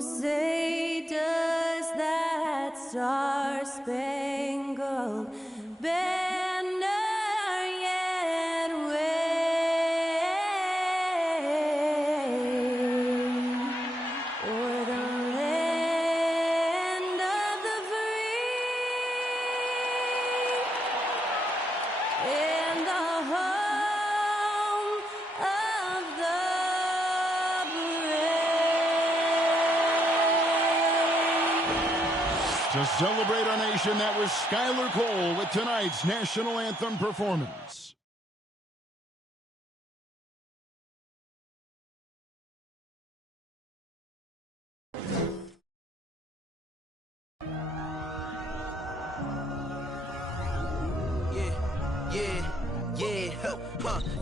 say does that star-spangled banner yet wave o'er the land of the free and the home of the brave. To celebrate our nation, that was Skylar Cole with tonight's national anthem performance.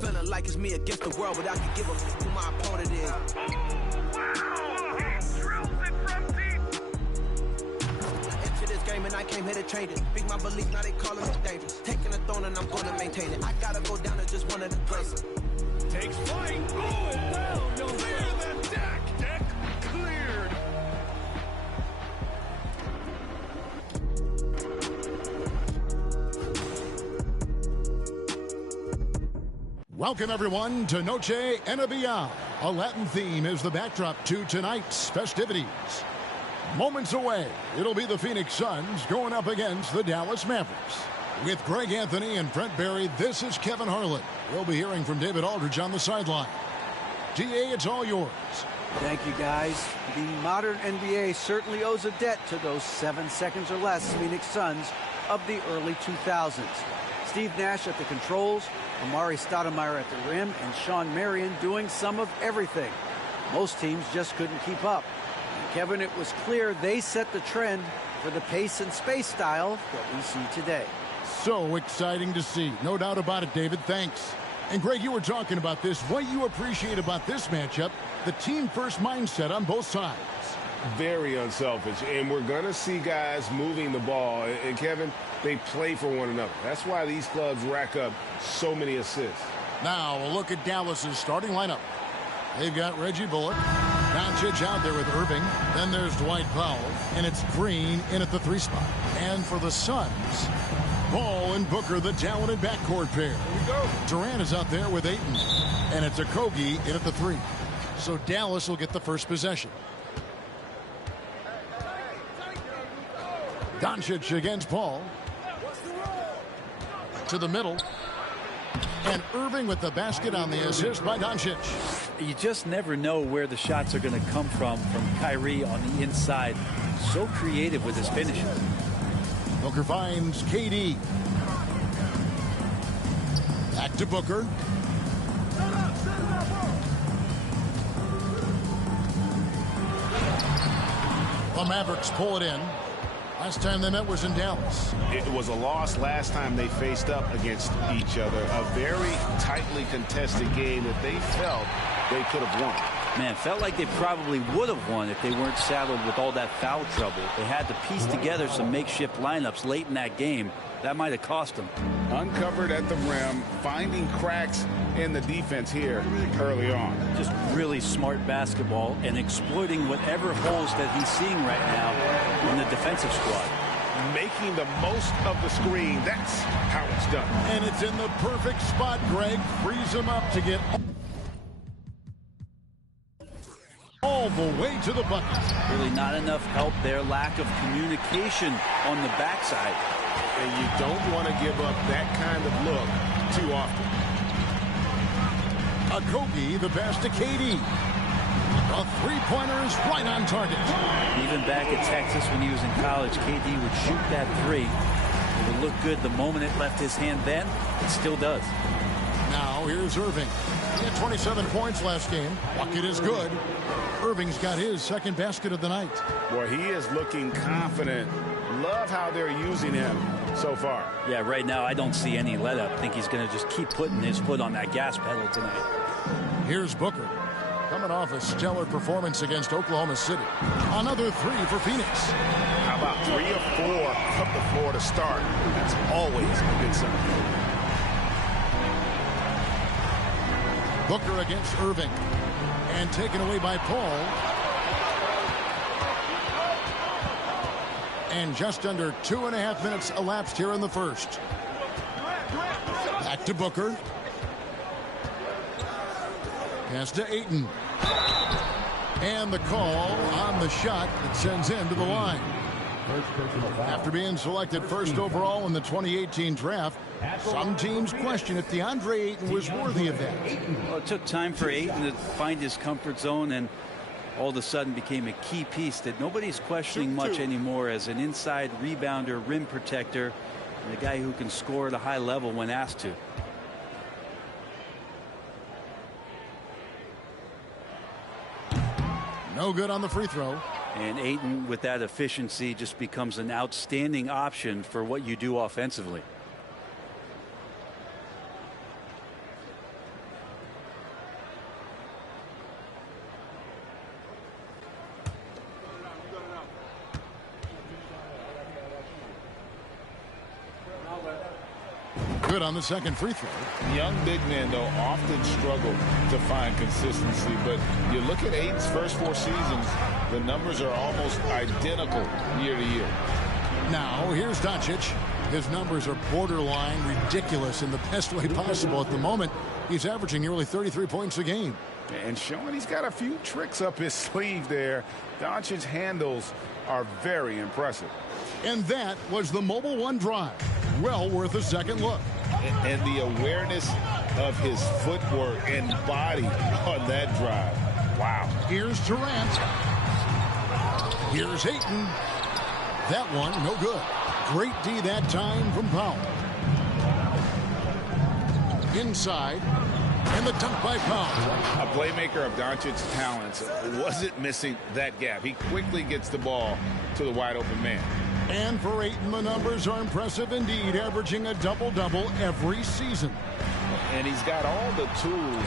Feeling like it's me against the world, but I can give a who my opponent is. Into this game and I came here to change it. Big my belief, now they calling me dangerous. Taking the throne and I'm gonna maintain it. I gotta go down to just one of the places. Takes flight. Oh, down. No, clear the deck. Deck cleared. Welcome, everyone, to Noche Enabia. A Latin theme is the backdrop to tonight's festivities. Moments away, it'll be the Phoenix Suns going up against the Dallas Mavericks. With Greg Anthony and Brent Barry, this is Kevin Harlan. We'll be hearing from David Aldridge on the sideline. DA, it's all yours. Thank you, guys. The modern NBA certainly owes a debt to those 7 seconds or less Phoenix Suns of the early 2000s. Steve Nash at the controls, Amari Stoudemire at the rim, and Sean Marion doing some of everything. Most teams just couldn't keep up. And Kevin, it was clear they set the trend for the pace and space style that we see today. So exciting to see. No doubt about it, David. Thanks. And Greg, you were talking about this. What you appreciate about this matchup, the team-first mindset on both sides. Very unselfish, and we're going to see guys moving the ball. And Kevin, they play for one another. That's why these clubs rack up so many assists. Now a look at Dallas's starting lineup. They've got Reggie Bullock, Doncic out there with Irving. Then there's Dwight Powell, and it's Green in at the 3 spot. And for the Suns, Ball and Booker, the talented backcourt pair. Here we go. Durant is out there with Ayton, and it's Okogie in at the 3. So Dallas will get the first possession. Doncic against Paul. To the middle. And Irving with the basket on the assist by Doncic. You just never know where the shots are going to come from Kyrie on the inside. So creative with his finishes. Booker finds KD. Back to Booker. The Mavericks pull it in. Last time they met was in Dallas. It was a loss last time they faced up against each other. A very tightly contested game that they felt they could have won. Man, felt like they probably would have won if they weren't saddled with all that foul trouble. They had to piece together some makeshift lineups late in that game. That might have cost them. Uncovered at the rim, finding cracks in the defense here early on. Just really smart basketball and exploiting whatever holes that he's seeing right now in the defensive squad. Making the most of the screen. That's how it's done. And it's in the perfect spot, Greg. Frees him up to get all the way to the bucket. Really not enough help there. Lack of communication on the backside. And you don't want to give up that kind of look too often. Okogie, the pass to KD. A three-pointer is right on target. Even back at Texas when he was in college, KD would shoot that 3. It would look good the moment it left his hand then. It still does. Now here's Irving. He had 27 points last game. Bucket is good. Irving's got his second basket of the night. Boy, he is looking confident. Love how they're using him so far. Yeah, right now I don't see any let up. I think he's going to just keep putting his foot on that gas pedal tonight. Here's Booker. Coming off a stellar performance against Oklahoma City. Another 3 for Phoenix. How about 3 of 4 from the floor to start? That's always a good sign. Booker against Irving. And taken away by Paul. And just under 2.5 minutes elapsed here in the first. Back to Booker. Pass to Ayton. And the call on the shot that sends him to the line. After being selected first overall in the 2018 draft, some teams question if DeAndre Ayton was worthy of that. Well, it took time for Ayton to find his comfort zone and all of a sudden became a key piece that nobody's questioning much anymore as an inside rebounder, rim protector, and a guy who can score at a high level when asked to. No good on the free throw. And Ayton, with that efficiency, just becomes an outstanding option for what you do offensively. Good on the second free throw. Young big men, though, often struggle to find consistency. But you look at Ayton's first 4 seasons, the numbers are almost identical year to year. Now, here's Doncic. His numbers are borderline ridiculous in the best way possible at the moment. He's averaging nearly 33 points a game. And showing he's got a few tricks up his sleeve there. Doncic's handles are very impressive. And that was the Mobile One drive. Well worth a second look. And the awareness of his footwork and body on that drive. Wow. Here's Durant. Here's Ayton. That one, no good. Great D that time from Powell. Inside. And the dunk by Powell. A playmaker of Doncic's talents wasn't missing that gap. He quickly gets the ball to the wide open man. And for Ayton, the numbers are impressive indeed, averaging a double-double every season. And he's got all the tools,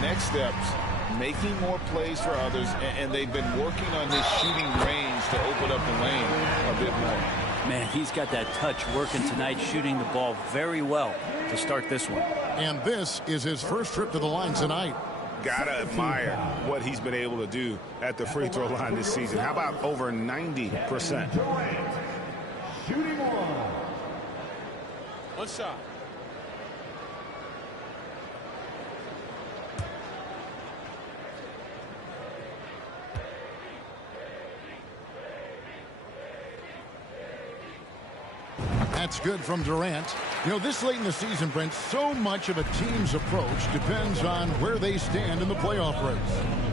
next steps, making more plays for others, and they've been working on this shooting range to open up the lane a bit more. Man, he's got that touch working tonight, shooting the ball very well to start this one. And this is his first trip to the line tonight. Gotta admire what he's been able to do at the free throw line this season. How about over 90%? Shooting one shot. That's good from Durant. You know, this late in the season, Brent, so much of a team's approach depends on where they stand in the playoff race.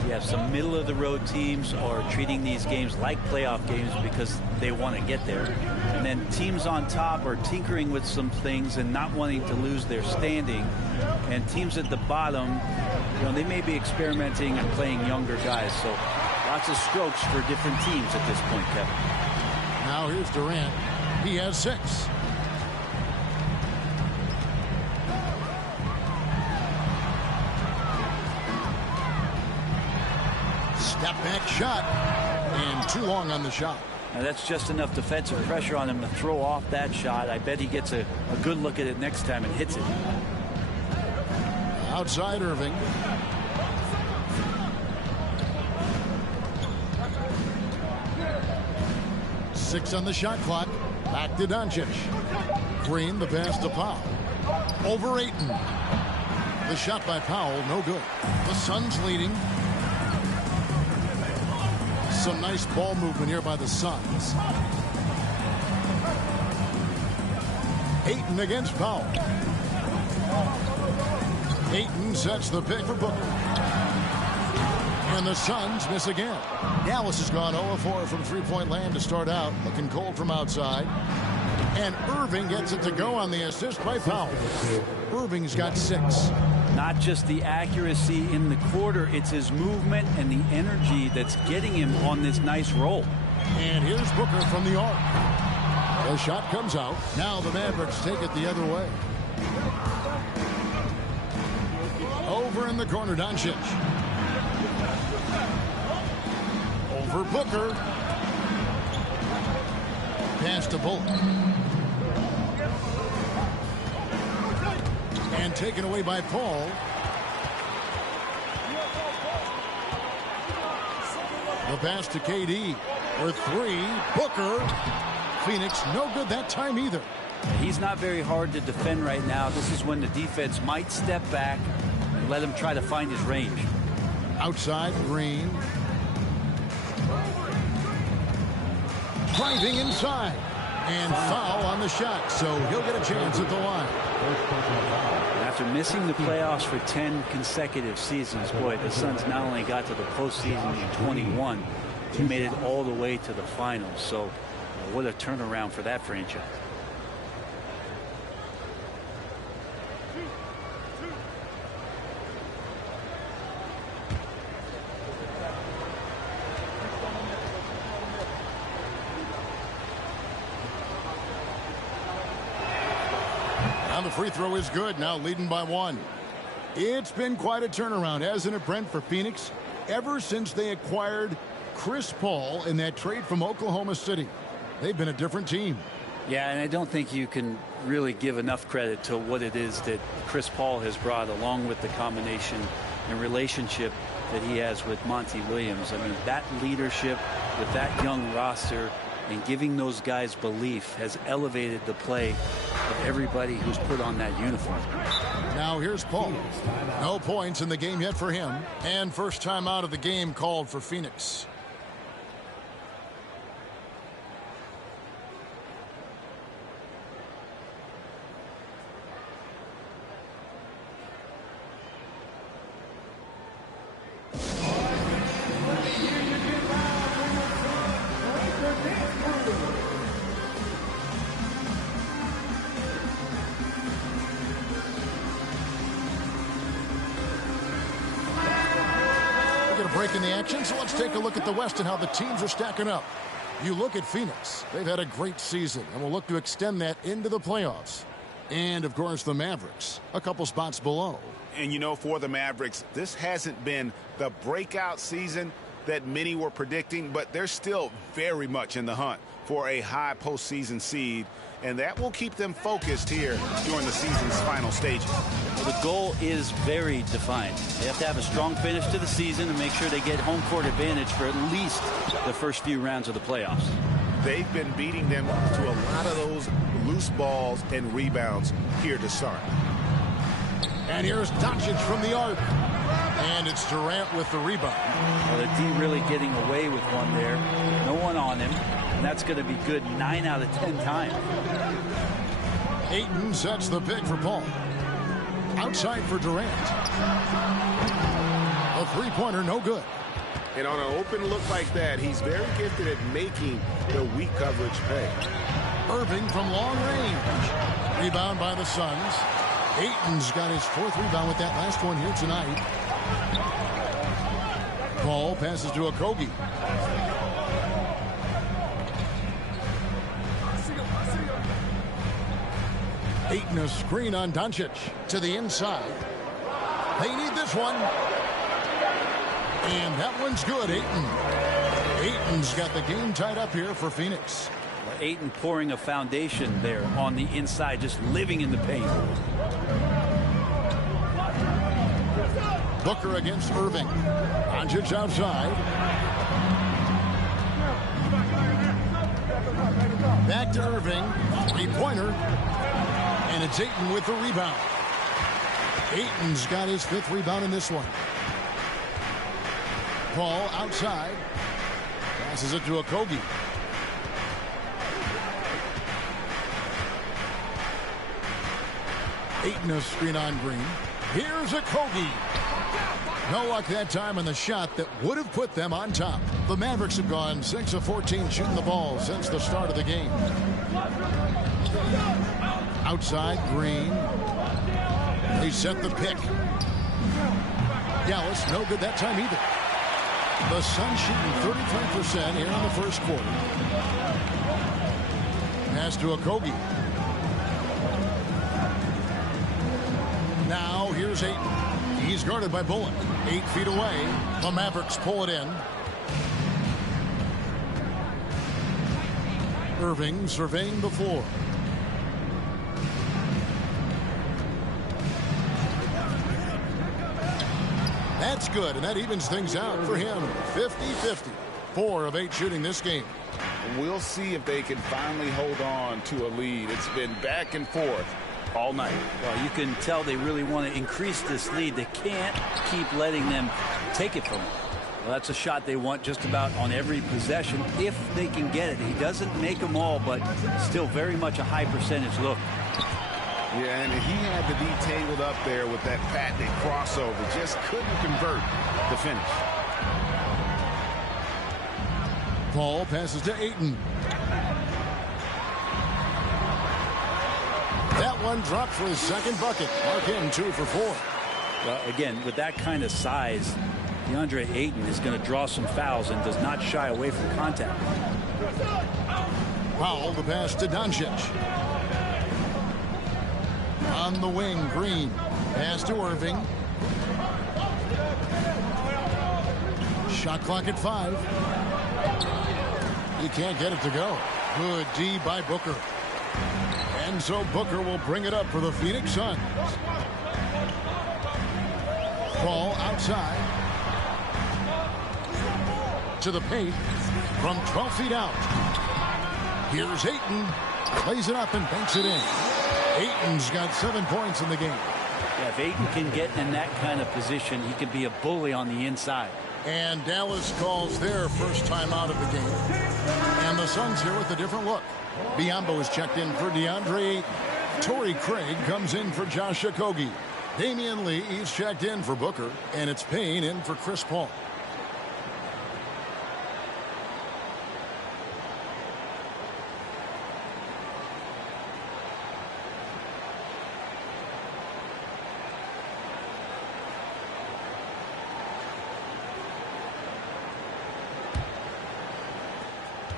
You have some middle-of-the-road teams are treating these games like playoff games because they want to get there. And then teams on top are tinkering with some things and not wanting to lose their standing. And teams at the bottom, you know, they may be experimenting and playing younger guys. So lots of strokes for different teams at this point, Kevin. Now here's Durant. He has 6. Step back shot. And too long on the shot. Now that's just enough defensive pressure on him to throw off that shot. I bet he gets a good look at it next time and hits it. Outside Irving. Six on the shot clock. Back to Doncic. Green, the pass to Powell. Over Ayton. The shot by Powell, no good. The Suns leading. Some nice ball movement here by the Suns. Ayton against Powell. Ayton sets the pick for Booker. And the Suns miss again. Dallas has gone 0-4 from three-point land to start out. Looking cold from outside. And Irving gets it to go on the assist by Powell. Irving's got 6. Not just the accuracy in the quarter, it's his movement and the energy that's getting him on this nice roll. And here's Booker from the arc. The shot comes out. Now the Mavericks take it the other way. Over in the corner, Doncic. Over Booker. Pass to Bullock. And taken away by Paul. The pass to KD for 3. Booker. Phoenix, no good that time either. He's not very hard to defend right now. This is when the defense might step back and let him try to find his range. Outside, Green. Driving inside. And foul on the shot, so he'll get a chance at the line. After missing the playoffs for 10 consecutive seasons, boy, the Suns not only got to the postseason in 21, he made it all the way to the finals. So what a turnaround for that franchise. The free throw is good, now leading by 1. It's been quite a turnaround, hasn't it, Brent, for Phoenix? Ever since they acquired Chris Paul in that trade from Oklahoma City, they've been a different team. Yeah, and I don't think you can really give enough credit to what it is that Chris Paul has brought, along with the combination and relationship that he has with Monty Williams. I mean, that leadership with that young roster and giving those guys belief has elevated the play of everybody who's put on that uniform. Now here's Paul. No points in the game yet for him. And first time out of the game called for Phoenix. Break in the action, so let's take a look at the West and how the teams are stacking up. You look at Phoenix, they've had a great season and will look to extend that into the playoffs. And of course the Mavericks, a couple spots below. And you know, for the Mavericks, this hasn't been the breakout season that many were predicting, but they're still very much in the hunt for a high postseason seed, and that will keep them focused here during the season's final stages. Well, the goal is very defined. They have to have a strong finish to the season and make sure they get home court advantage for at least the first few rounds of the playoffs. They've been beating them to a lot of those loose balls and rebounds here to start. And here's Doncic from the arc. And it's Durant with the rebound. Well, the D really getting away with one there. No one on him. And that's going to be good 9 out of 10 times. Ayton sets the pick for Paul. Outside for Durant. A three-pointer, no good. And on an open look like that, he's very gifted at making the weak coverage pay. Irving from long range. Rebound by the Suns. Ayton's got his 4th rebound with that last one here tonight. Paul passes to Okogie. Ayton a screen on Doncic to the inside. They need this one. And that one's good, Ayton. Ayton's got the game tied up here for Phoenix. Ayton pouring a foundation there on the inside, just living in the paint. Booker against Irving. Doncic outside. Back to Irving. Three-pointer. And it's Ayton with the rebound. Ayton's got his 5th rebound in this one. Paul outside. Passes it to Okogie. Ayton a screen on Green. Here's Okogie. No luck that time on the shot that would have put them on top. The Mavericks have gone 6 of 14 shooting the ball since the start of the game. Outside, Green. They set the pick. Dallas, no good that time either. The Suns shooting 33% here in the first quarter. Pass to Okogie. Now here's Ayton. He's guarded by Bullock. 8 feet away. The Mavericks pull it in. Irving surveying the floor. That's good, and that evens things out for him. 50-50. 4 of 8 shooting this game. We'll see if they can finally hold on to a lead. It's been back and forth all night. Well, you can tell they really want to increase this lead. They can't keep letting them take it from them. Well, that's a shot they want just about on every possession if they can get it. He doesn't make them all, but still very much a high percentage look. Yeah, and he had the D tangled up there with that patented crossover. Just couldn't convert the finish. Paul passes to Ayton. That one dropped for his second bucket. Mark him 2 for 4. Well, again, with that kind of size, DeAndre Ayton is going to draw some fouls and does not shy away from contact. Powell, the pass to Doncic. On the wing, Green. Pass to Irving. Shot clock at 5. He can't get it to go. Good D by Booker. And so Booker will bring it up for the Phoenix Suns. Ball outside. To the paint. From 12 feet out. Here's Ayton. Plays it up and banks it in. Ayton's got 7 points in the game. Yeah, if Ayton can get in that kind of position, he can be a bully on the inside. And Dallas calls their first time out of the game. And the Suns here with a different look. Biyombo is checked in for DeAndre Ayton. Torrey Craig comes in for Josh Okogie. Damian Lee is checked in for Booker. And it's Payne in for Chris Paul.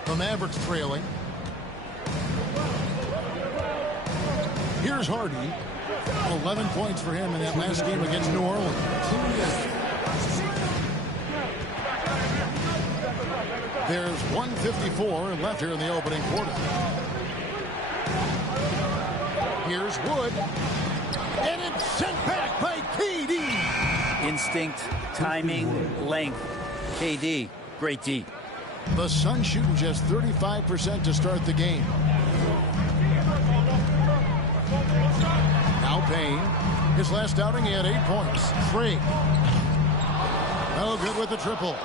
The Mavericks trailing. Here's Hardy. 11 points for him in that last game against New Orleans. There's 1:54 left here in the opening quarter. Here's Wood. And it's sent back by KD. Instinct, timing, length. KD, great D. The Suns shooting just 35% to start the game. Now Payne. His last outing, he had 8 points. Craig. No good with the triple.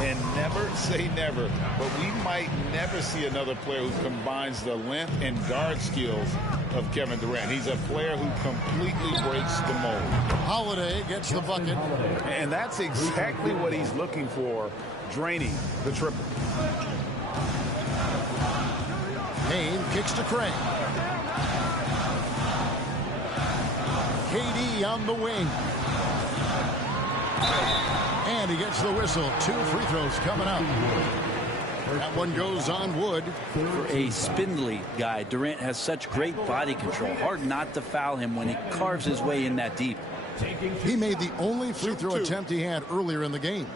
And never say never, but we might never see another player who combines the length and guard skills of Kevin Durant. He's a player who completely breaks the mold. Holiday gets the bucket. And that's exactly what he's looking for, draining the triple. Payne kicks to Craig. KD on the wing. And he gets the whistle. 2 free throws coming up. That one goes on Wood. For a spindly guy, Durant has such great body control. Hard not to foul him when he carves his way in that deep. He made the only free throw attempt he had earlier in the game.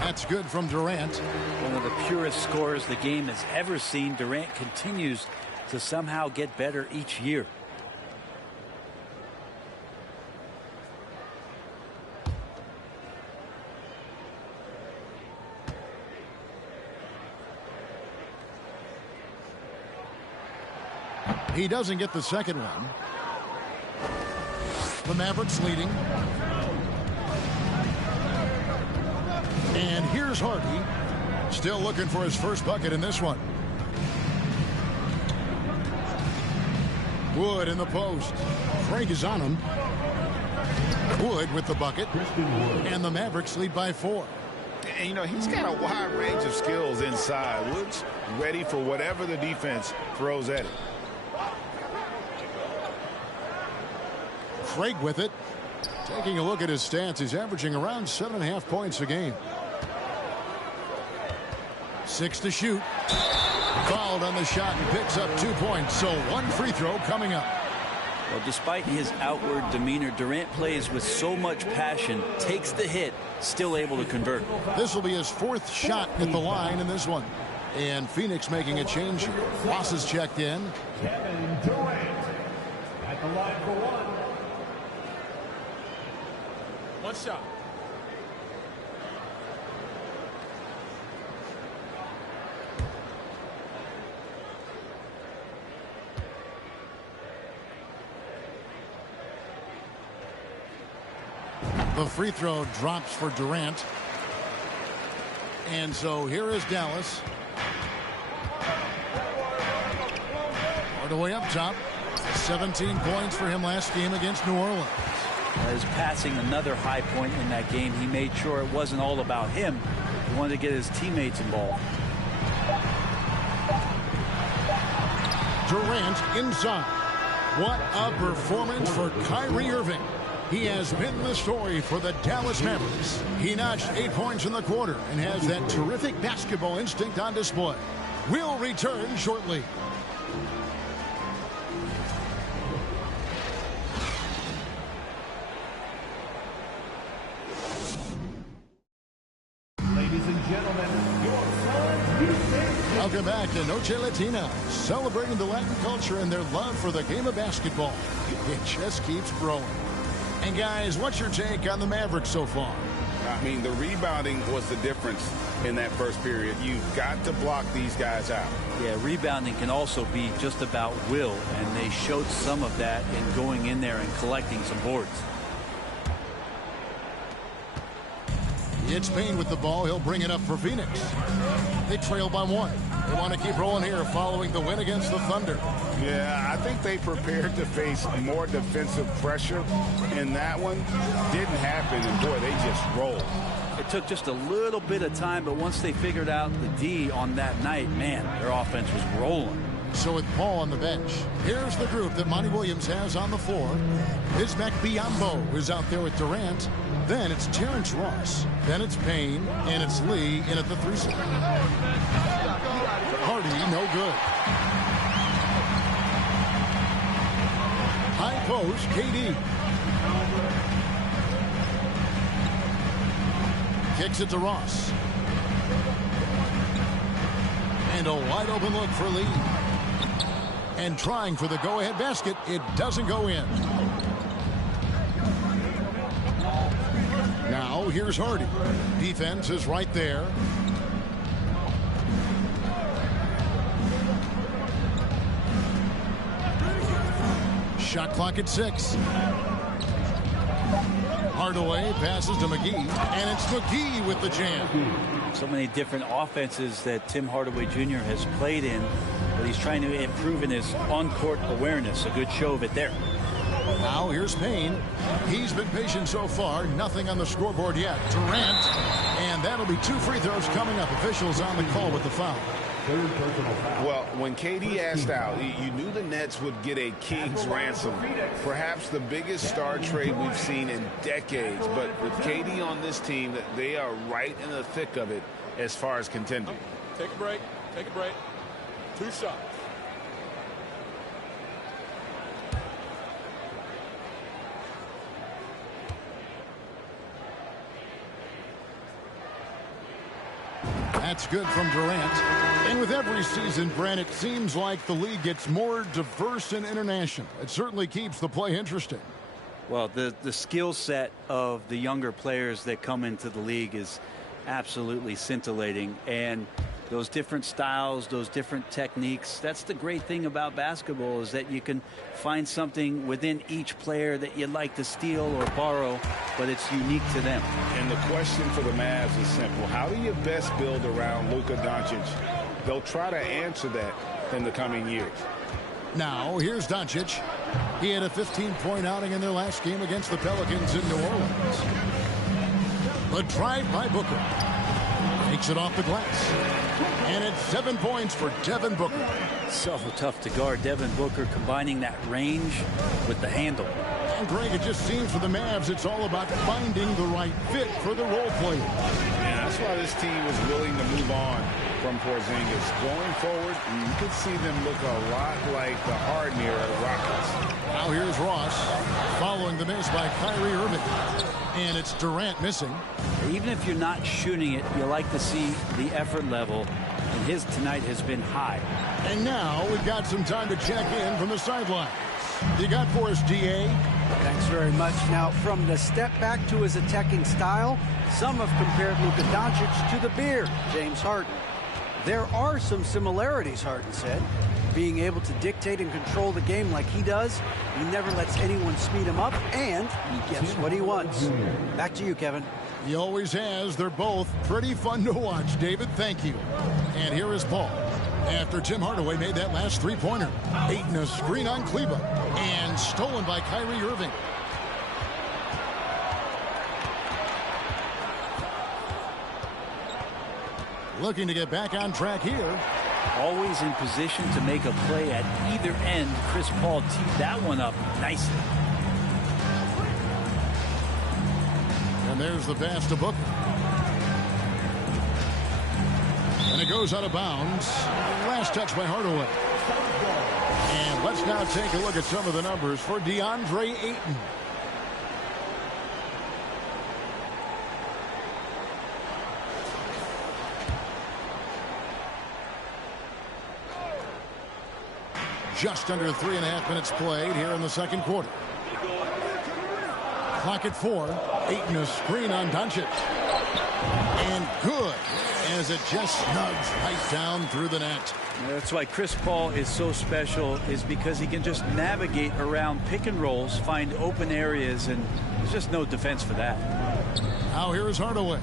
That's good from Durant. One of the purest scorers the game has ever seen. Durant continues to somehow get better each year. He doesn't get the second one. The Mavericks leading. And here's Hardy. Still looking for his first bucket in this one. Wood in the post. Frank is on him. Wood with the bucket. And the Mavericks lead by 4. And, you know, he's got a wide range of skills inside. Wood's ready for whatever the defense throws at him. Craig with it. Taking a look at his stats, he's averaging around 7.5 points a game. 6 to shoot. Fouled on the shot and picks up 2 points. So 1 free throw coming up. Well, despite his outward demeanor, Durant plays with so much passion, takes the hit, still able to convert. This will be his 4th shot at the line in this one. And Phoenix making a change. Ross is checked in. Kevin Durant at The line for one. One shot. The free throw drops for Durant. And so here is Dallas. Hardaway up top. 17 points for him last game against New Orleans. As passing another high point in that game, he made sure it wasn't all about him. He wanted to get his teammates involved. Durant inside. What a performance for Kyrie Irving. He has been the story for the Dallas Mavericks. He notched 8 points in the quarter and has that terrific basketball instinct on display. We'll return shortly. Ladies and gentlemen, your Suns Houston. Welcome back to Noche Latina, celebrating the Latin culture and their love for the game of basketball. It just keeps growing. And guys, what's your take on the Mavericks so far? I mean, the rebounding was the difference in that first period. You've got to block these guys out. Yeah, rebounding can also be just about will, and they showed some of that in going in there and collecting some boards. It's Payne with the ball. He'll bring it up for Phoenix. They trail by 1. They want to keep rolling here following the win against the Thunder. Yeah, I think they prepared to face more defensive pressure in that one. Didn't happen, and boy, they just rolled. It took just a little bit of time, but once they figured out the D on that night, man, their offense was rolling. So with Paul on the bench, here's the group that Monty Williams has on the floor. Bismack Biyombo is out there with Durant. Then it's Terrence Ross. Then it's Payne, and it's Lee in at the 3 spot. Hardy, no good. High post, KD. Kicks it to Ross. And a wide open look for Lee. And trying for the go-ahead basket. It doesn't go in. Now here's Hardy. Defense is right there. Shot clock at 6. Hardaway passes to McGee, and it's McGee with the jam. So many different offenses that Tim Hardaway Jr. has played in, but he's trying to improve in his on-court awareness. A good show of it there. Now here's Payne. He's been patient so far. Nothing on the scoreboard yet. Durant, and that'll be 2 free throws coming up. Officials on the call with the foul. Well, when KD asked out, you knew the Nets would get a king's ransom. Perhaps the biggest star trade we've seen in decades. But with KD on this team, they are right in the thick of it as far as contending. Take a break. Take a break. 2 shots. That's good from Durant. And with every season, Brent, it seems like the league gets more diverse and international. It certainly keeps the play interesting. Well, the skill set of the younger players that come into the league is absolutely scintillating. And those different styles, those different techniques, that's the great thing about basketball, is that you can find something within each player that you'd like to steal or borrow, but it's unique to them. And the question for the Mavs is simple. How do you best build around Luka Doncic? They'll try to answer that in the coming years. Now, here's Doncic. He had a 15-point outing in their last game against the Pelicans in New Orleans. The drive by Booker. Takes it off the glass. And it's 7 points for Devin Booker. So tough to guard. Devin Booker combining that range with the handle. And Greg, it just seems for the Mavs it's all about finding the right fit for the role player. And that's why this team was willing to move on from Porzingis. Going forward, you could see them look a lot like the Harden era Rockets. Now here's Ross following the miss by Kyrie Irving. And it's Durant missing. Even if you're not shooting it, you like to see the effort level, and his tonight has been high. And now we've got some time to check in from the sideline. You got for us, GA? Thanks very much. Now, from the step back to his attacking style, some have compared Luka Doncic to the Beard, James Harden. There are some similarities, Harden said. Being able to dictate and control the game like he does, he never lets anyone speed him up, and he gets what he wants. Back to you, Kevin. He always has. They're both pretty fun to watch, David. Thank you. And here is Paul. After Tim Hardaway made that last three-pointer. Ayton a screen on Kleba. And stolen by Kyrie Irving. Looking to get back on track here. Always in position to make a play at either end. Chris Paul teed that one up nicely. And there's the pass to Booker. And it goes out of bounds. Last touch by Hardaway. And let's now take a look at some of the numbers for DeAndre Ayton. Just under 3.5 minutes played here in the second quarter. Clock at 4. Ayton a screen on Doncic. And good as it just snugs right down through the net. That's why Chris Paul is so special, is because he can just navigate around pick and rolls, find open areas, and there's just no defense for that. Now here is Hardaway.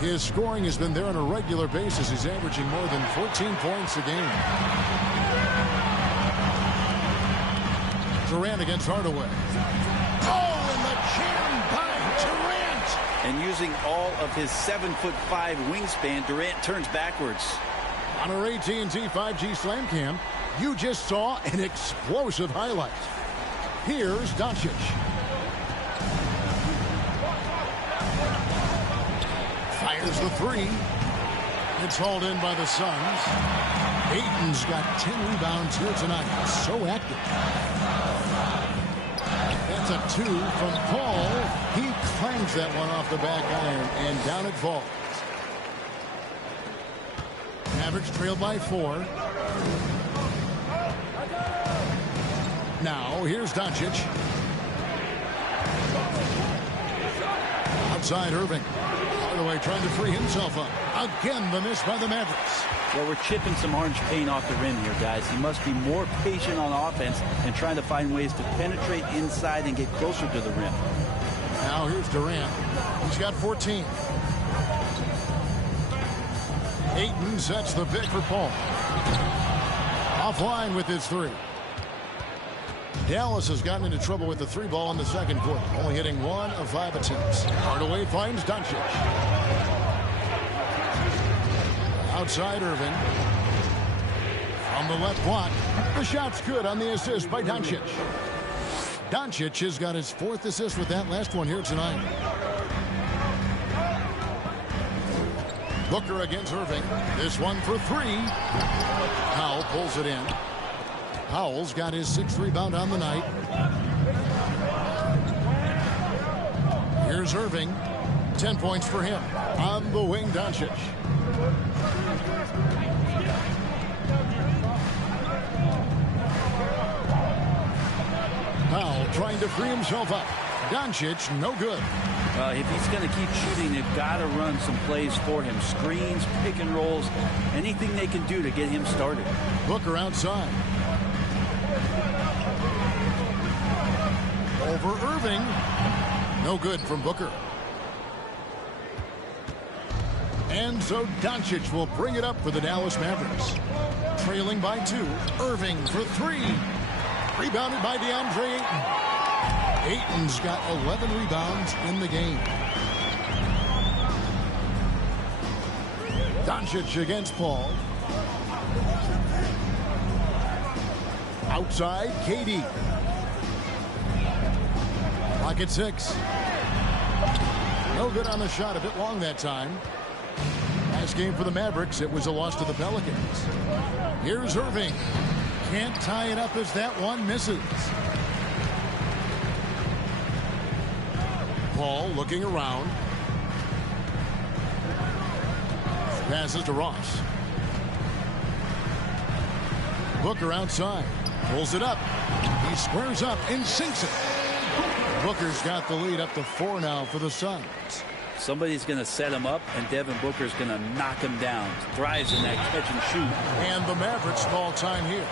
His scoring has been there on a regular basis. He's averaging more than 14 points a game. Durant against Hardaway. Oh, and the jam by Durant. And using all of his 7'5" wingspan, Durant turns backwards. On our AT&T 5G Slam Cam, you just saw an explosive highlight. Here's Doncic. Fires the three. It's hauled in by the Suns. Ayton's got 10 rebounds here tonight. So active. That's a 2 from Paul. He clangs that one off the back iron, and down it falls. Mavericks trailed by 4. Now, here's Doncic. Outside Irving. Hardaway trying to free himself up. Again, the miss by the Mavericks. Well, we're chipping some orange paint off the rim here, guys. He must be more patient on offense and trying to find ways to penetrate inside and get closer to the rim. Now here's Durant. He's got 14. Ayton sets the pick for Paul. Offline with his 3. Dallas has gotten into trouble with the 3 ball in the second quarter, only hitting 1 of 5 attempts. Hardaway finds Doncic. Outside Irving. From the left block. The shot's good on the assist by Doncic. Doncic has got his 4th assist with that last one here tonight. Booker against Irving. This one for 3. Powell pulls it in. Powell's got his 6th rebound on the night. Here's Irving. 10 points for him. On the wing, Doncic. Powell trying to free himself up. Doncic, no good. If he's going to keep shooting, they've got to run some plays for him. Screens, pick and rolls, anything they can do to get him started. Booker outside. Over Irving. No good from Booker. And so Doncic will bring it up for the Dallas Mavericks. Trailing by 2. Irving for 3. Rebounded by DeAndre Ayton. Ayton's got 11 rebounds in the game. Doncic against Paul. Outside, KD. Clock at 6. No good on the shot. A bit long that time. Last game for the Mavericks, it was a loss to the Pelicans. Here's Irving. Can't tie it up as that one misses. Paul looking around. Passes to Ross. Booker outside. Pulls it up. He squares up and sinks it. Booker's got the lead up to 4 now for the Suns. Somebody's going to set him up, and Devin Booker's going to knock him down. Thrives in that catch and shoot. And the Mavericks call time here.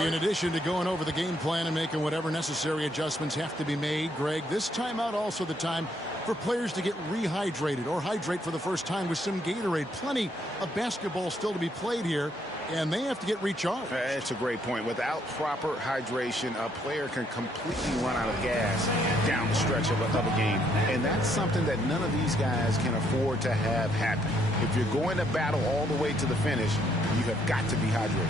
In addition to going over the game plan and making whatever necessary adjustments have to be made, Greg, this timeout also the time for players to get rehydrated or hydrate for the first time with some Gatorade. Plenty of basketball still to be played here, and they have to get recharged. That's a great point. Without proper hydration, a player can completely run out of gas down the stretch of a game. And that's something that none of these guys can afford to have happen. If you're going to battle all the way to the finish, you have got to be hydrated.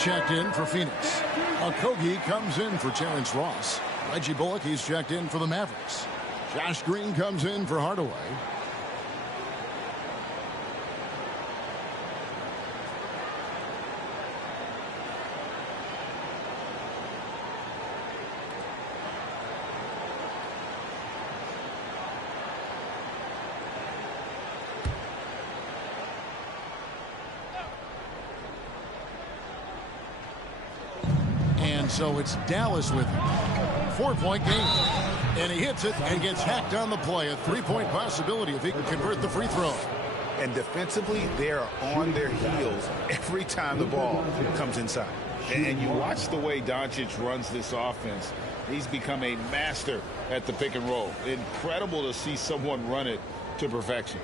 Checked in for Phoenix. Okogie comes in for Terrence Ross. Reggie Bullock, he's checked in for the Mavericks. Josh Green comes in for Hardaway. So it's Dallas with him. 4-point game. And he hits it and gets hacked on the play. A 3-point possibility if he can convert the free throw. And defensively, they are on their heels every time the ball comes inside. And you watch the way Doncic runs this offense. He's become a master at the pick and roll. Incredible to see someone run it to perfection.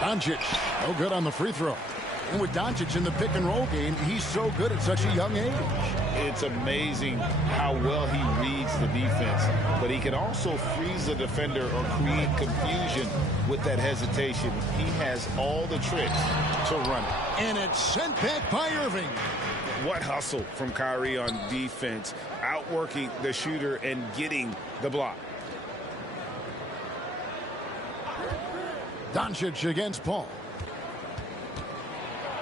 Doncic, no good on the free throw. And with Doncic in the pick and roll game, he's so good at such a young age. It's amazing how well he reads the defense, but he can also freeze the defender or create confusion with that hesitation. He has all the tricks to run it. And it's sent back by Irving. What hustle from Kyrie on defense, outworking the shooter and getting the block. Doncic against Paul.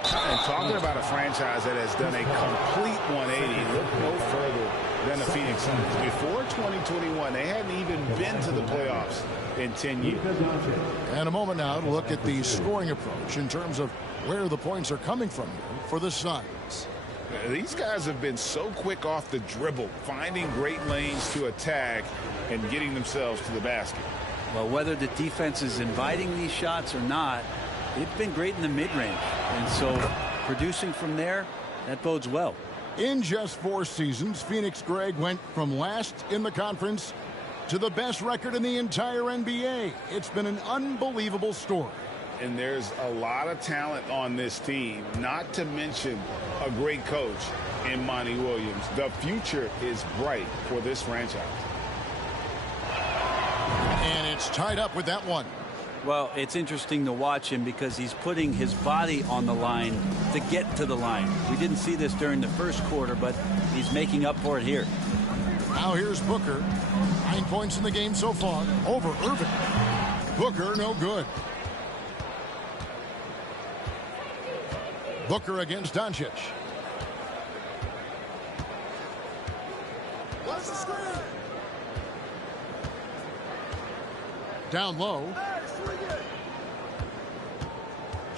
And talking about a franchise that has done a complete 180, look no further than the Phoenix Suns. Before 2021, they hadn't even been to the playoffs in 10 years. And a moment now to look at the scoring approach in terms of where the points are coming from here for the Suns. These guys have been so quick off the dribble, finding great lanes to attack and getting themselves to the basket. Well, whether the defense is inviting these shots or not, they've been great in the mid-range. And so producing from there, that bodes well. In just 4 seasons, Phoenix, Greg, went from last in the conference to the best record in the entire NBA. It's been an unbelievable story. And there's a lot of talent on this team, not to mention a great coach in Monty Williams. The future is bright for this franchise. And it's tied up with that one. Well, it's interesting to watch him because he's putting his body on the line to get to the line. We didn't see this during the first quarter, but he's making up for it here. Now here's Booker. 9 points in the game so far over Irving. Booker, no good. Booker against Doncic. Down low.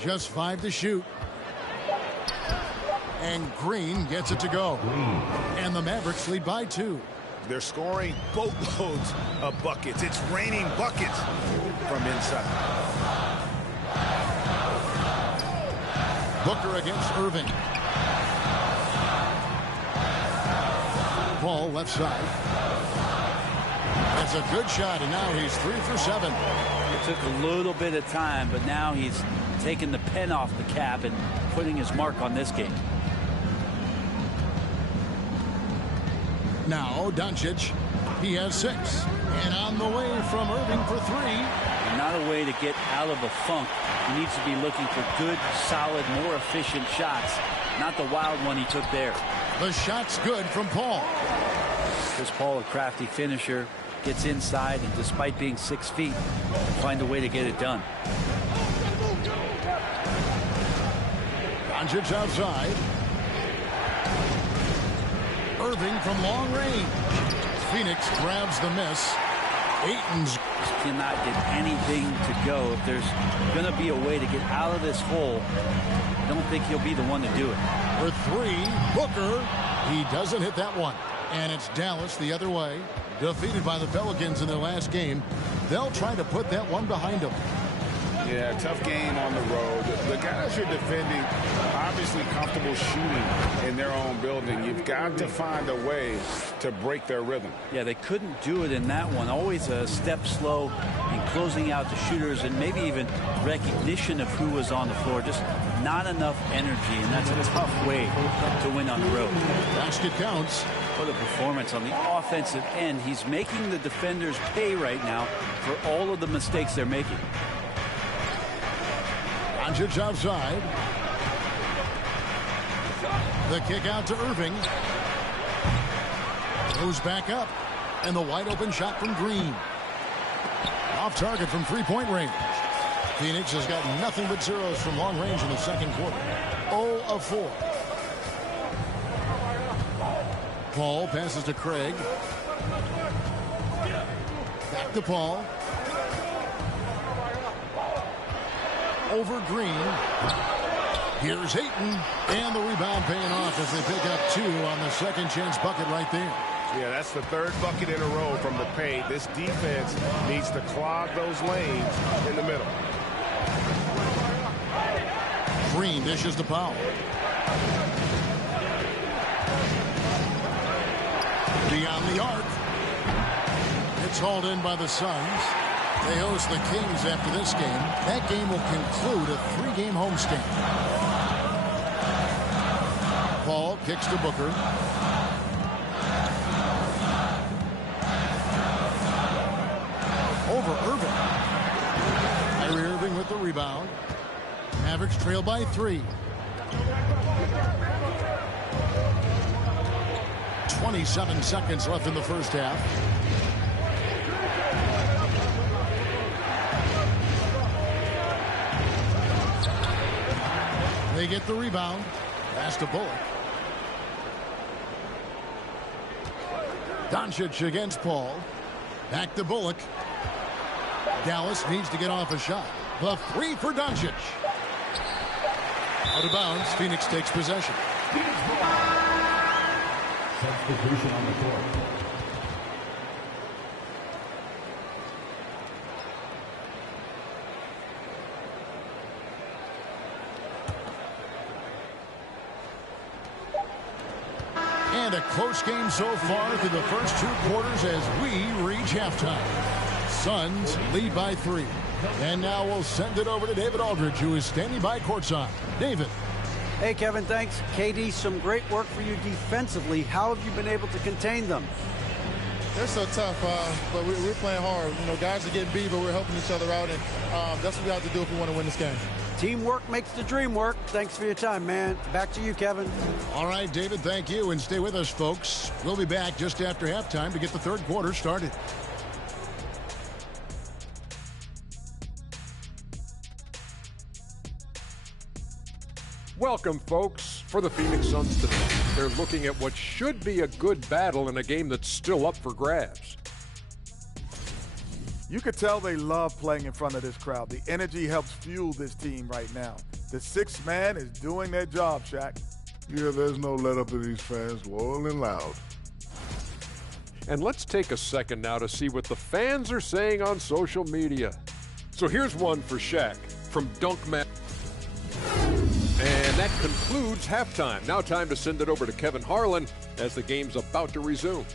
Just 5 to shoot. And Green gets it to go. And the Mavericks lead by 2. They're scoring boatloads of buckets. It's raining buckets from inside. Booker against Irving. Ball left side. That's a good shot, and now he's 3 for 7. It took a little bit of time, but now he's taking the pen off the cap and putting his mark on this game. Now Doncic, he has 6, and on the way from Irving for 3. Not a way to get out of a funk. He needs to be looking for good, solid, more efficient shots, not the wild one he took there. The shot's good from Paul. Chris Paul, a crafty finisher, gets inside, and despite being 6 feet, find a way to get it done. Doncic outside. Irving from long range. Phoenix grabs the miss. Ayton's cannot get anything to go. If there's going to be a way to get out of this hole, I don't think he'll be the one to do it. For 3, Booker. He doesn't hit that one. And it's Dallas the other way. Defeated by the Pelicans in their last game. They'll try to put that one behind them. Yeah, tough game on the road. The guys you're defending, obviously comfortable shooting in their own building. You've got to find a way to break their rhythm. Yeah, they couldn't do it in that one. Always a step slow in closing out the shooters and maybe even recognition of who was on the floor. Just not enough energy, and that's a tough way to win on the road. Basket counts. What a performance on the offensive end. He's making the defenders pay right now for all of the mistakes they're making. Doncic outside. The kick out to Irving. Goes back up. And the wide open shot from Green. Off target from 3-point range. Phoenix has got nothing but zeros from long range in the second quarter. 0 of 4. Paul passes to Craig. Back to Paul. Over Green. Here's Ayton. And the rebound paying off as they pick up 2 on the second chance bucket right there. Yeah, that's the 3rd bucket in a row from the paint. This defense needs to clog those lanes in the middle. Green dishes to Powell. Beyond the arc. It's hauled in by the Suns. They host the Kings after this game. That game will conclude a 3-game homestand. Paul kicks to Booker. Over Irving. Kyrie Irving with the rebound. Mavericks trail by 3. 27 seconds left in the first half. They get the rebound. Pass to Bullock. Doncic against Paul. Back to Bullock. Dallas needs to get off a shot. The 3 for Doncic. Out of bounds. Phoenix takes possession. Substitution on the court. And a close game so far through the first 2 quarters as we reach halftime. Suns lead by 3. And now we'll send it over to David Aldridge, who is standing by courtside. David. Hey, Kevin, thanks. KD, some great work for you defensively. How have you been able to contain them? They're so tough, but we're playing hard. You know, guys are getting beat, but we're helping each other out, and that's what we have to do if we want to win this game. Teamwork makes the dream work. Thanks for your time, man. Back to you, Kevin. All right, David, thank you. And stay with us, folks. We'll be back just after halftime to get the third quarter started. Welcome, folks. for the Phoenix Suns tonight. They're looking at what should be a good battle in a game that's still up for grabs. You could tell they love playing in front of this crowd. The energy helps fuel this team right now. The sixth man is doing their job, Shaq. Yeah, there's no let up of these fans, loyal and loud. And let's take a second now to see what the fans are saying on social media. So here's one for Shaq from Dunkman. And that concludes halftime. Now time to send it over to Kevin Harlan as the game's about to resume.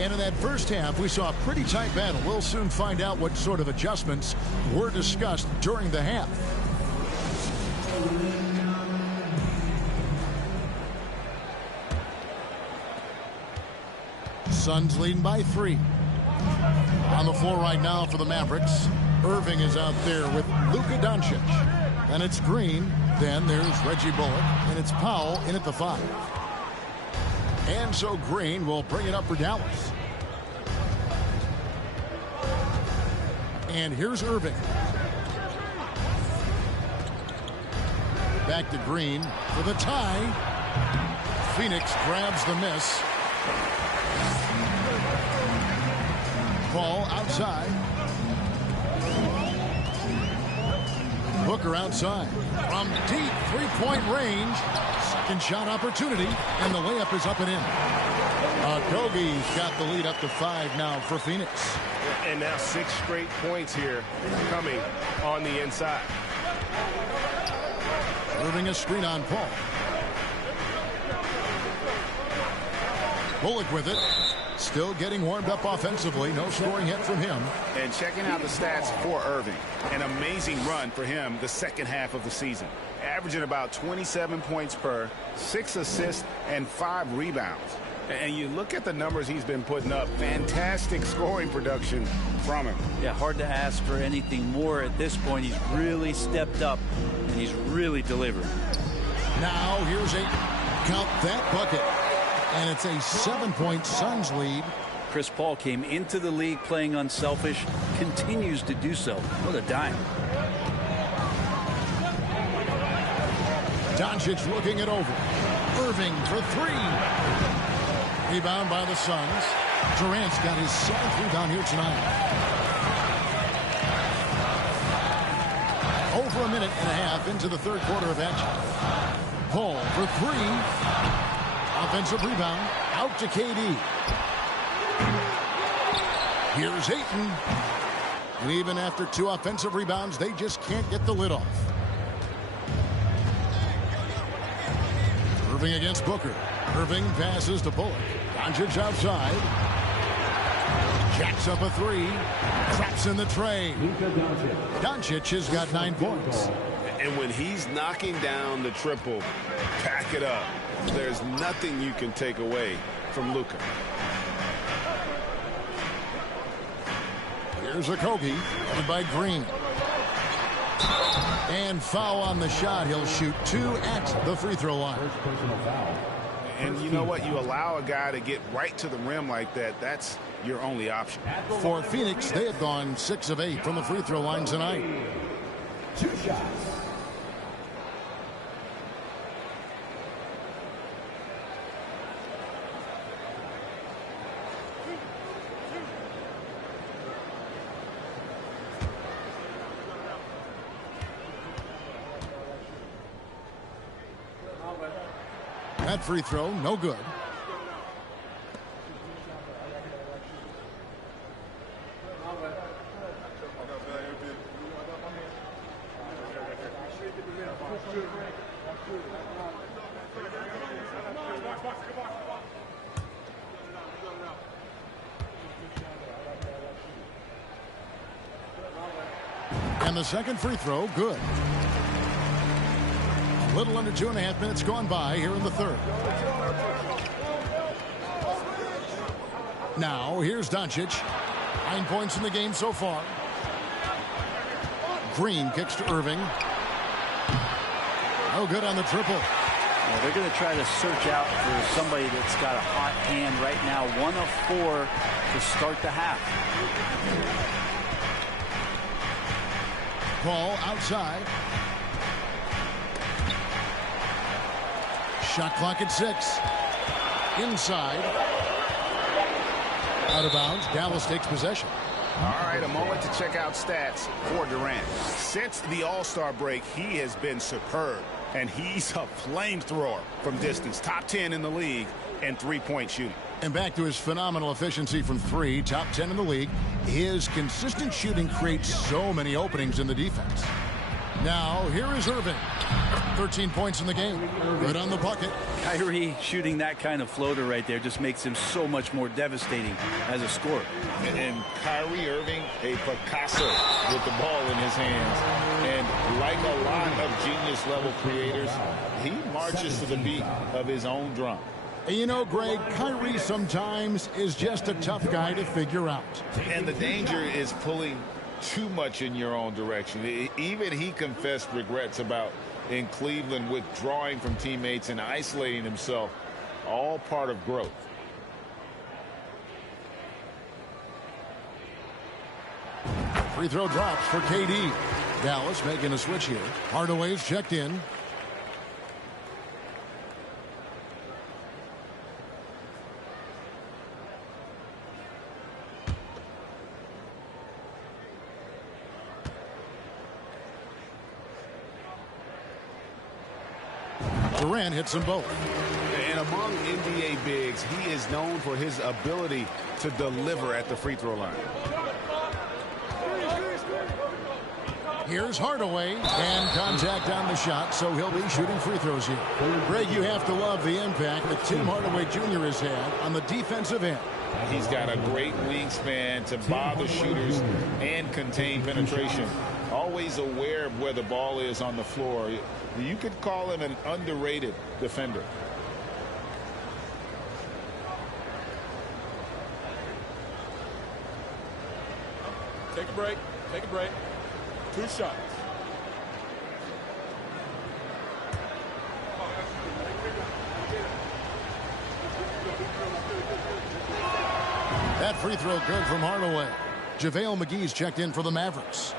And in that first half, we saw a pretty tight battle. We'll soon find out what sort of adjustments were discussed during the half. Suns leading by 3. On the floor right now for the Mavericks, Irving is out there with Luka Doncic. And it's Green. Then there's Reggie Bullock. And it's Powell in at the 5. And so Green will bring it up for Dallas. And here's Irving. Back to Green for the tie. Phoenix grabs the miss. Ball outside. Booker outside. From deep three-point range. Second shot opportunity. And the layup is up and in. Kogi's got the lead up to 5 now for Phoenix. And now 6 straight points here coming on the inside. Irving a screen on Paul. Bullock with it. Still getting warmed up offensively. No scoring yet from him. And checking out the stats for Irving. An amazing run for him the second half of the season. Averaging about 27 points per, 6 assists, and 5 rebounds. And you look at the numbers he's been putting up. Fantastic scoring production from him. Yeah, hard to ask for anything more at this point. He's really stepped up, and he's really delivered. Now here's a count that bucket. And it's a 7-point Suns lead. Chris Paul came into the league playing unselfish, continues to do so. What a dime. Doncic looking it over. Irving for 3. Rebound by the Suns. Durant's got his 7th rebound here tonight. Over a minute and a half into the third quarter of action. Paul for 3. Offensive rebound. Out to KD. Here's Ayton. And even after 2 offensive rebounds, they just can't get the lid off. Irving against Booker. Irving passes to Bullock. Doncic outside. Jacks up a 3. Traps in the tray. Doncic has got 9 points. And when he's knocking down the triple, pack it up. There's nothing you can take away from Luka. Here's a Kogi, led by Green. And foul on the shot. He'll shoot 2 at the free throw line. And you know what? You allow a guy to get right to the rim like that. That's your only option. For Phoenix, they have gone 6 of 8 from the free throw line tonight. 2 shots. That free throw, no good. And the second free throw, good. A little under 2.5 minutes gone by here in the third. Now, here's Doncic. 9 points in the game so far. Green kicks to Irving. No good on the triple. Yeah, they're going to try to search out for somebody that's got a hot hand right now. 1 of 4 to start the half. Ball outside. Shot clock at 6. Inside. Out of bounds. Dallas takes possession. All right, a moment to check out stats for Durant. Since the All-Star break, he has been superb, and he's a flamethrower from distance. Top 10 in the league in three-point shooting. And back to his phenomenal efficiency from 3, top 10 in the league. His consistent shooting creates so many openings in the defense. Now, here is Irving. 13 points in the game. Good on the bucket. Kyrie shooting that kind of floater right there just makes him so much more devastating as a scorer. And Kyrie Irving, a Picasso with the ball in his hands. And like a lot of genius-level creators, he marches to the beat of his own drum. You know, Greg, Kyrie sometimes is just a tough guy to figure out. And the danger is pulling too much in your own direction. Even he confessed regrets about in Cleveland withdrawing from teammates and isolating himself. All part of growth. Free throw drops for KD. Dallas making a switch here. Hardaway's checked in. Durant hits them both. And among NBA bigs, he is known for his ability to deliver at the free throw line. Here's Hardaway, and contact on the shot, so he'll be shooting free throws here. Greg, you have to love the impact that Tim Hardaway Jr. has had on the defensive end. He's got a great wingspan to bother shooters and contain penetration. Always aware of where the ball is on the floor. You could call him an underrated defender. Take a break. Take a break. 2 shots. That free throw good from Hardaway. JaVale McGee's checked in for the Mavericks.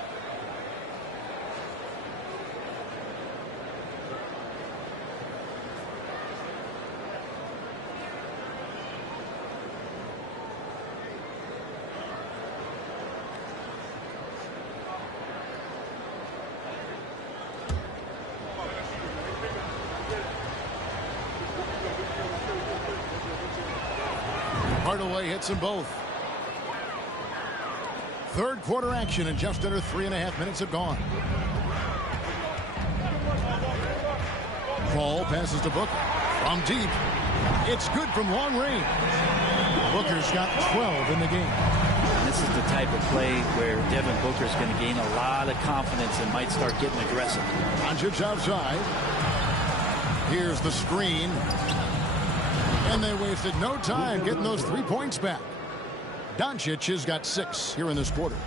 Hardaway hits them both. Third quarter action, and just under 3.5 minutes have gone. Ball passes to Booker. From deep. It's good from long range. Booker's got 12 in the game. This is the type of play where Devin Booker's going to gain a lot of confidence and might start getting aggressive. Doncic outside. Here's the screen. And they wasted no time getting those 3 points back. Doncic has got 6 here in this quarter.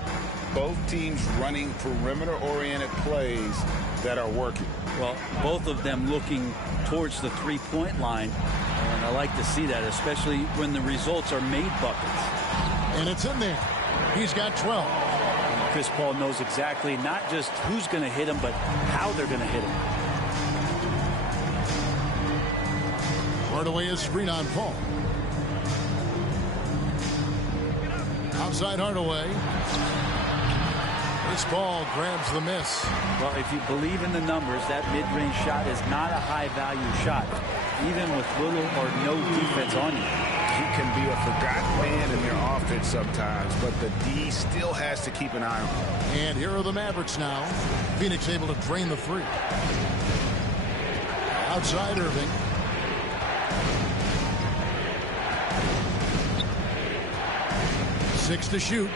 Both teams running perimeter-oriented plays that are working. Well, both of them looking towards the three-point line. And I like to see that, especially when the results are made buckets. And it's in there. He's got 12. And Chris Paul knows exactly not just who's going to hit him, but how they're going to hit him. Hardaway is screen on Paul. Outside Hardaway. This ball grabs the miss. Well, if you believe in the numbers, that mid-range shot is not a high-value shot, even with little or no defense on you. He can be a forgotten man in their offense sometimes, but the D still has to keep an eye on him. And here are the Mavericks now. Phoenix able to drain the three. Outside Irving. Six to shoot.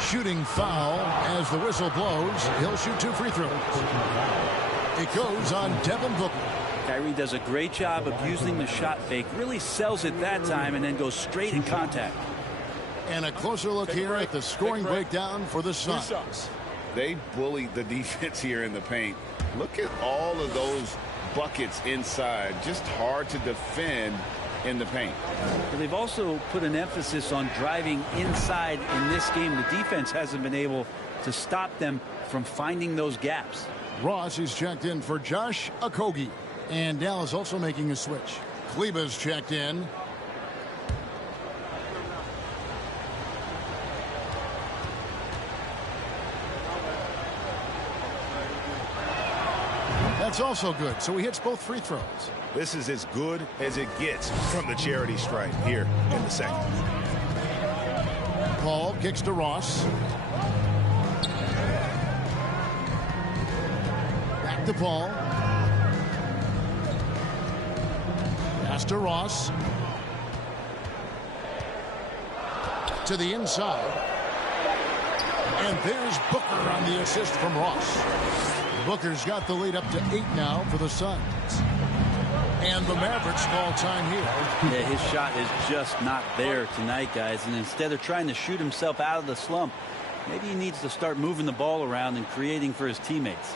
Shooting foul as the whistle blows. He'll shoot 2 free throws. It goes on Devin Booker. Kyrie does a great job of using the shot fake. Really sells it that time and then goes straight in contact. And a closer look here at the scoring breakdown for the Suns. They bullied the defense here in the paint. Look at all of those buckets inside. Just hard to defend in the paint. But they've also put an emphasis on driving inside in this game. The defense hasn't been able to stop them from finding those gaps. Ross is checked in for Josh Okogie. And Dallas also making a switch. Kleba's checked in. That's also good. So he hits both free throws. This is as good as it gets from the charity stripe here in the second. Paul kicks to Ross. Back to Paul. Pass to Ross. To the inside. And there's Booker on the assist from Ross. Booker's got the lead up to 8 now for the Suns. And the Mavericks call time here. Yeah, his shot is just not there tonight, guys. And instead of trying to shoot himself out of the slump, maybe he needs to start moving the ball around and creating for his teammates.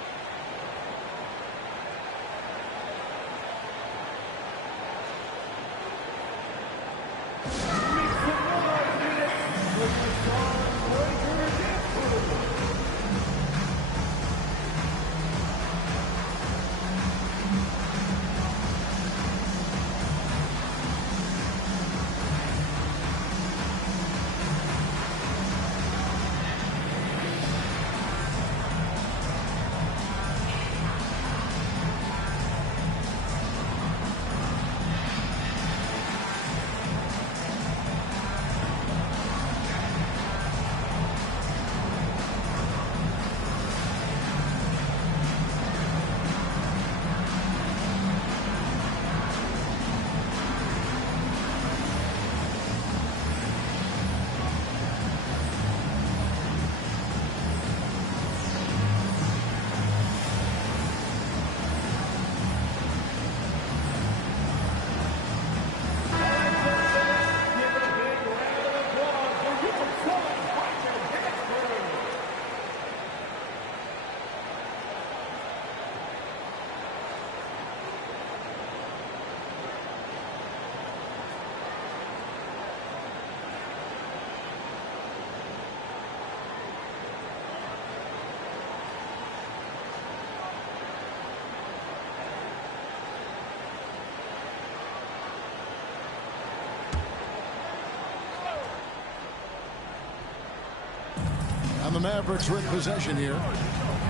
And the Mavericks are in possession here.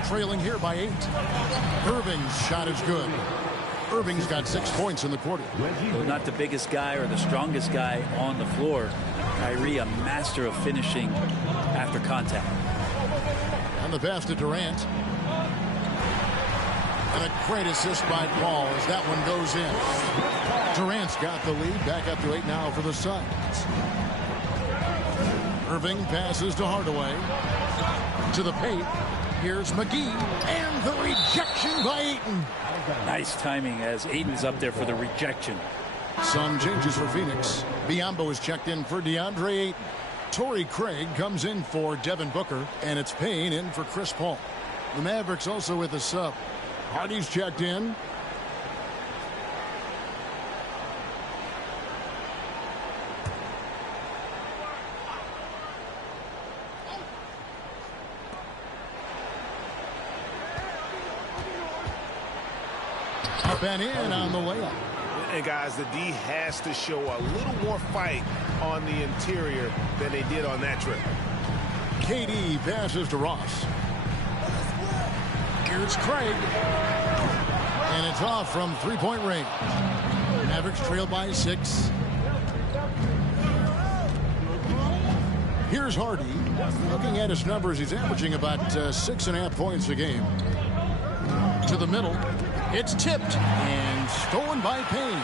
Trailing here by 8. Irving's shot is good. Irving's got 6 points in the quarter. Though not the biggest guy or the strongest guy on the floor, Kyrie a master of finishing after contact. And the pass to Durant. And a great assist by Paul as that one goes in. Durant's got the lead. Back up to 8 now for the Suns. Irving passes to Hardaway. To the paint. Here's McGee. And the rejection by Ayton. Nice timing as Ayton's up there for the rejection. Some changes for Phoenix. Biyombo is checked in for DeAndre Ayton. Torrey Craig comes in for Devin Booker. And it's Payne in for Chris Paul. The Mavericks also with a sub. Hardy's checked in. Up and in on the layup. And guys, the D has to show a little more fight on the interior than they did on that trip. KD passes to Ross. Here's Craig. And it's off from three-point range. Mavericks trail by 6. Here's Hardy. Looking at his numbers, he's averaging about 6.5 points a game. To the middle. It's tipped and stolen by Payne.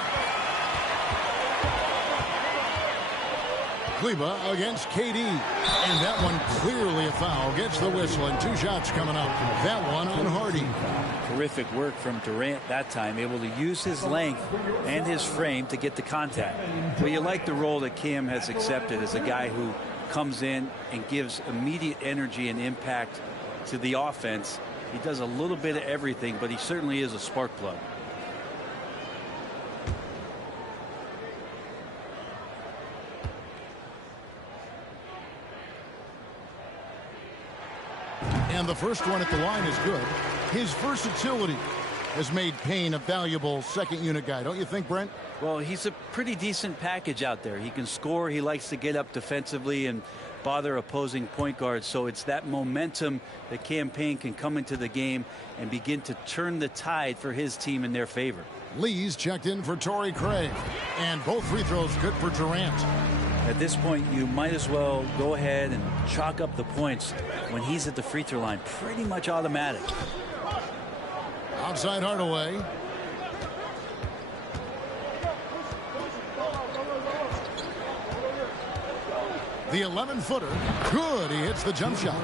Kleber against KD. And that one clearly a foul. Gets the whistle and 2 shots coming up. That one on Hardy. Terrific work from Durant that time, able to use his length and his frame to get the contact. Well, you like the role that Cam has accepted as a guy who comes in and gives immediate energy and impact to the offense. He does a little bit of everything, but he certainly is a spark plug. And the first one at the line is good. His versatility has made Payne a valuable second unit guy, don't you think, Brent? Well, he's a pretty decent package out there. He can score. He likes to get up defensively and bother opposing point guards. So it's that momentum that Cam Payne can come into the game and begin to turn the tide for his team in their favor. Lee's checked in for Torrey Craig. And both free throws good for Durant. At this point, you might as well go ahead and chalk up the points when he's at the free throw line. Pretty much automatic. Outside Hardaway. The 11-footer. Good. He hits the jump shot.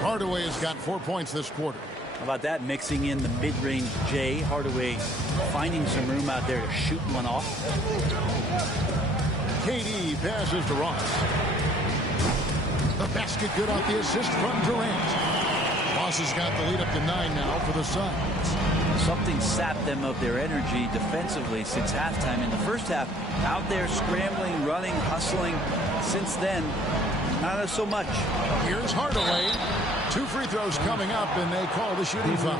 Hardaway has got 4 points this quarter. How about that? Mixing in the mid-range J. Hardaway finding some room out there to shoot one off. KD passes to Ross. The basket good off the assist from Durant. Ross has got the lead up to 9 now for the Suns. Something sapped them of their energy defensively since halftime. In the first half, out there scrambling, running, hustling. Since then, not so much. Here's Hardaway. 2 free throws coming up, and they call the shooting foul.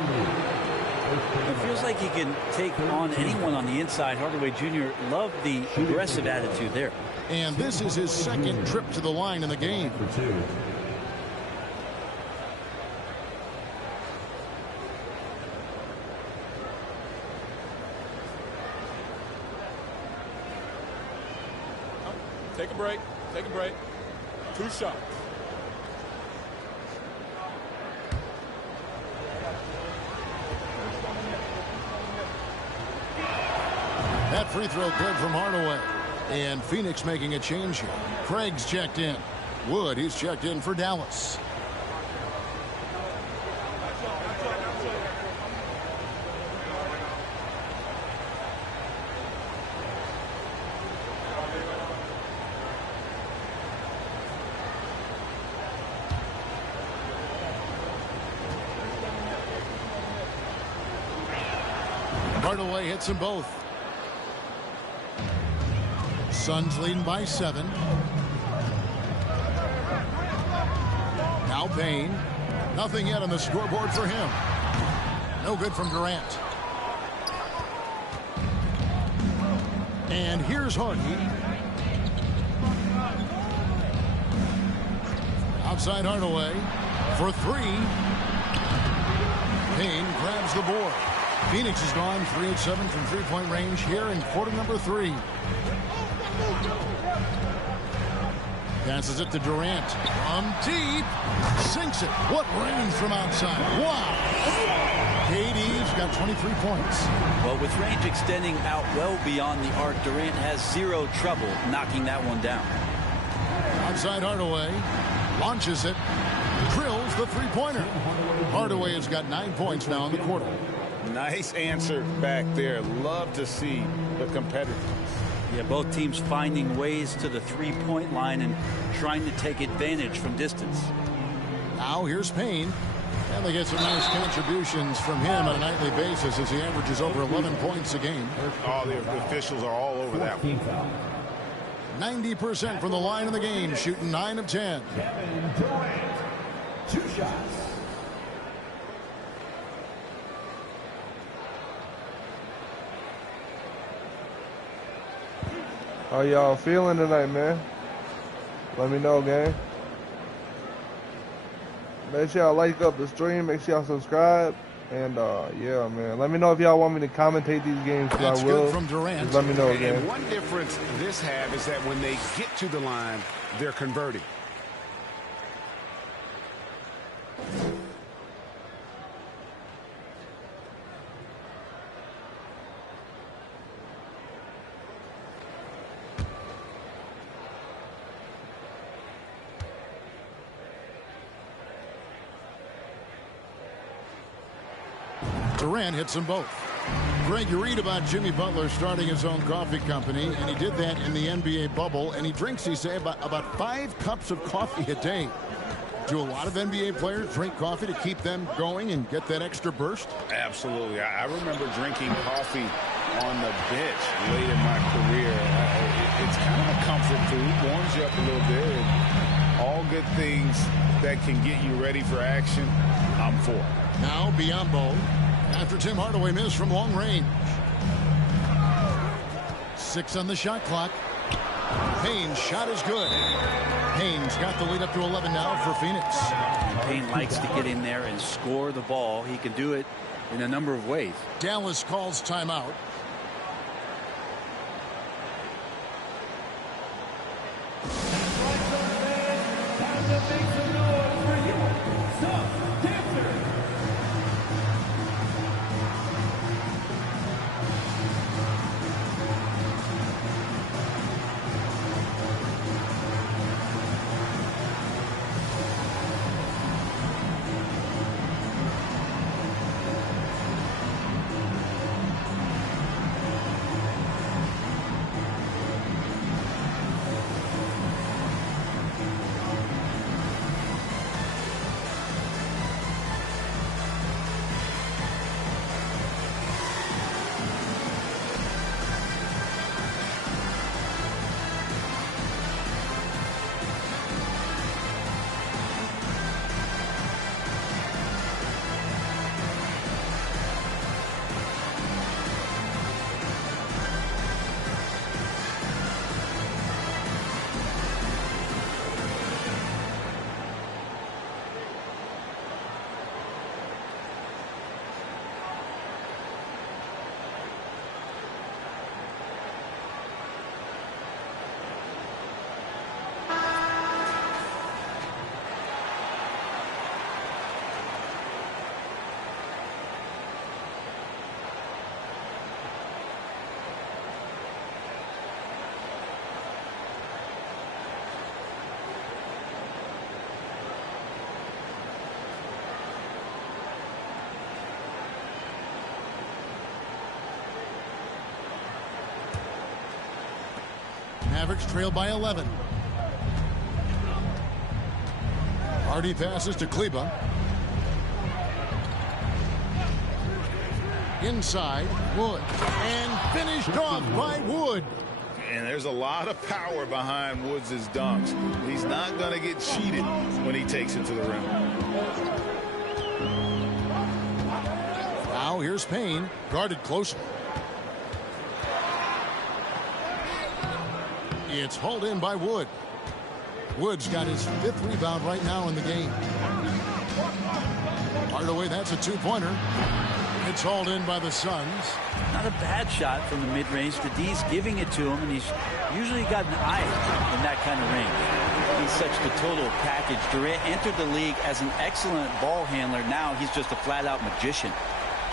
It feels like he can take on anyone on the inside. Hardaway Jr. loved the aggressive attitude there. And this is his second trip to the line in the game. Take a break. Take a break. 2 shots. That free throw good from Hardaway. And Phoenix making a change here. Craig's checked in. Wood, he's checked in for Dallas. Hardaway hits them both. Suns leading by 7. Now Payne. Nothing yet on the scoreboard for him. No good from Durant. And here's Hardy. Outside Hardaway for 3. Payne grabs the board. Phoenix has gone 3 of 7 from three-point range here in quarter number 3. Passes it to Durant. From deep. Sinks it. What range from outside. Wow. KD's got 23 points. Well, with range extending out well beyond the arc, Durant has 0 trouble knocking that one down. Outside Hardaway. Launches it. Drills the three-pointer. Hardaway has got 9 points now in the quarter. Nice answer back there. Love to see the competitors. Yeah, both teams finding ways to the three-point line and trying to take advantage from distance. Now here's Payne. And they get some nice contributions from him on a nightly basis as he averages over 11 points a game. Oh, the officials are all over that one. 90% from the line in the game, shooting 9 of 10. Kevin Durant, 2 shots. How y'all feeling tonight, man? Let me know, gang. Make sure y'all like up the stream. Make sure y'all subscribe. And, yeah, man. Let me know if y'all want me to commentate these games, because I will. Good from Durant. Just let me know, gang. And one difference this have is that when they get to the line, they're converting. Durant hits them both. Greg, you read about Jimmy Butler starting his own coffee company, and he did that in the NBA bubble, and he drinks, he say, about 5 cups of coffee a day. Do a lot of NBA players drink coffee to keep them going and get that extra burst? Absolutely. I remember drinking coffee on the bench late in my career. It's kind of a comfort food, warms you up a little bit. And all good things things that can get you ready for action, I'm for. Now Biombo after Tim Hardaway missed from long range. 6 on the shot clock. Payne's shot is good. Payne's got the lead up to 11 now for Phoenix. Payne likes to get in there and score the ball. He can do it in a number of ways. Dallas calls timeout. Mavericks trail by 11. Hardy passes to Kleba. Inside, Wood. And finished off by Wood. And there's a lot of power behind Woods' dunks. He's not going to get cheated when he takes it to the rim. Now here's Payne, guarded closely. It's hauled in by Wood. Wood's got his 5th rebound right now in the game. Hardaway, that's a 2-pointer. It's hauled in by the Suns. Not a bad shot from the mid-range. The D's giving it to him, and he's usually got an eye in that kind of range. He's such the total package. Durant entered the league as an excellent ball handler. Now he's just a flat-out magician.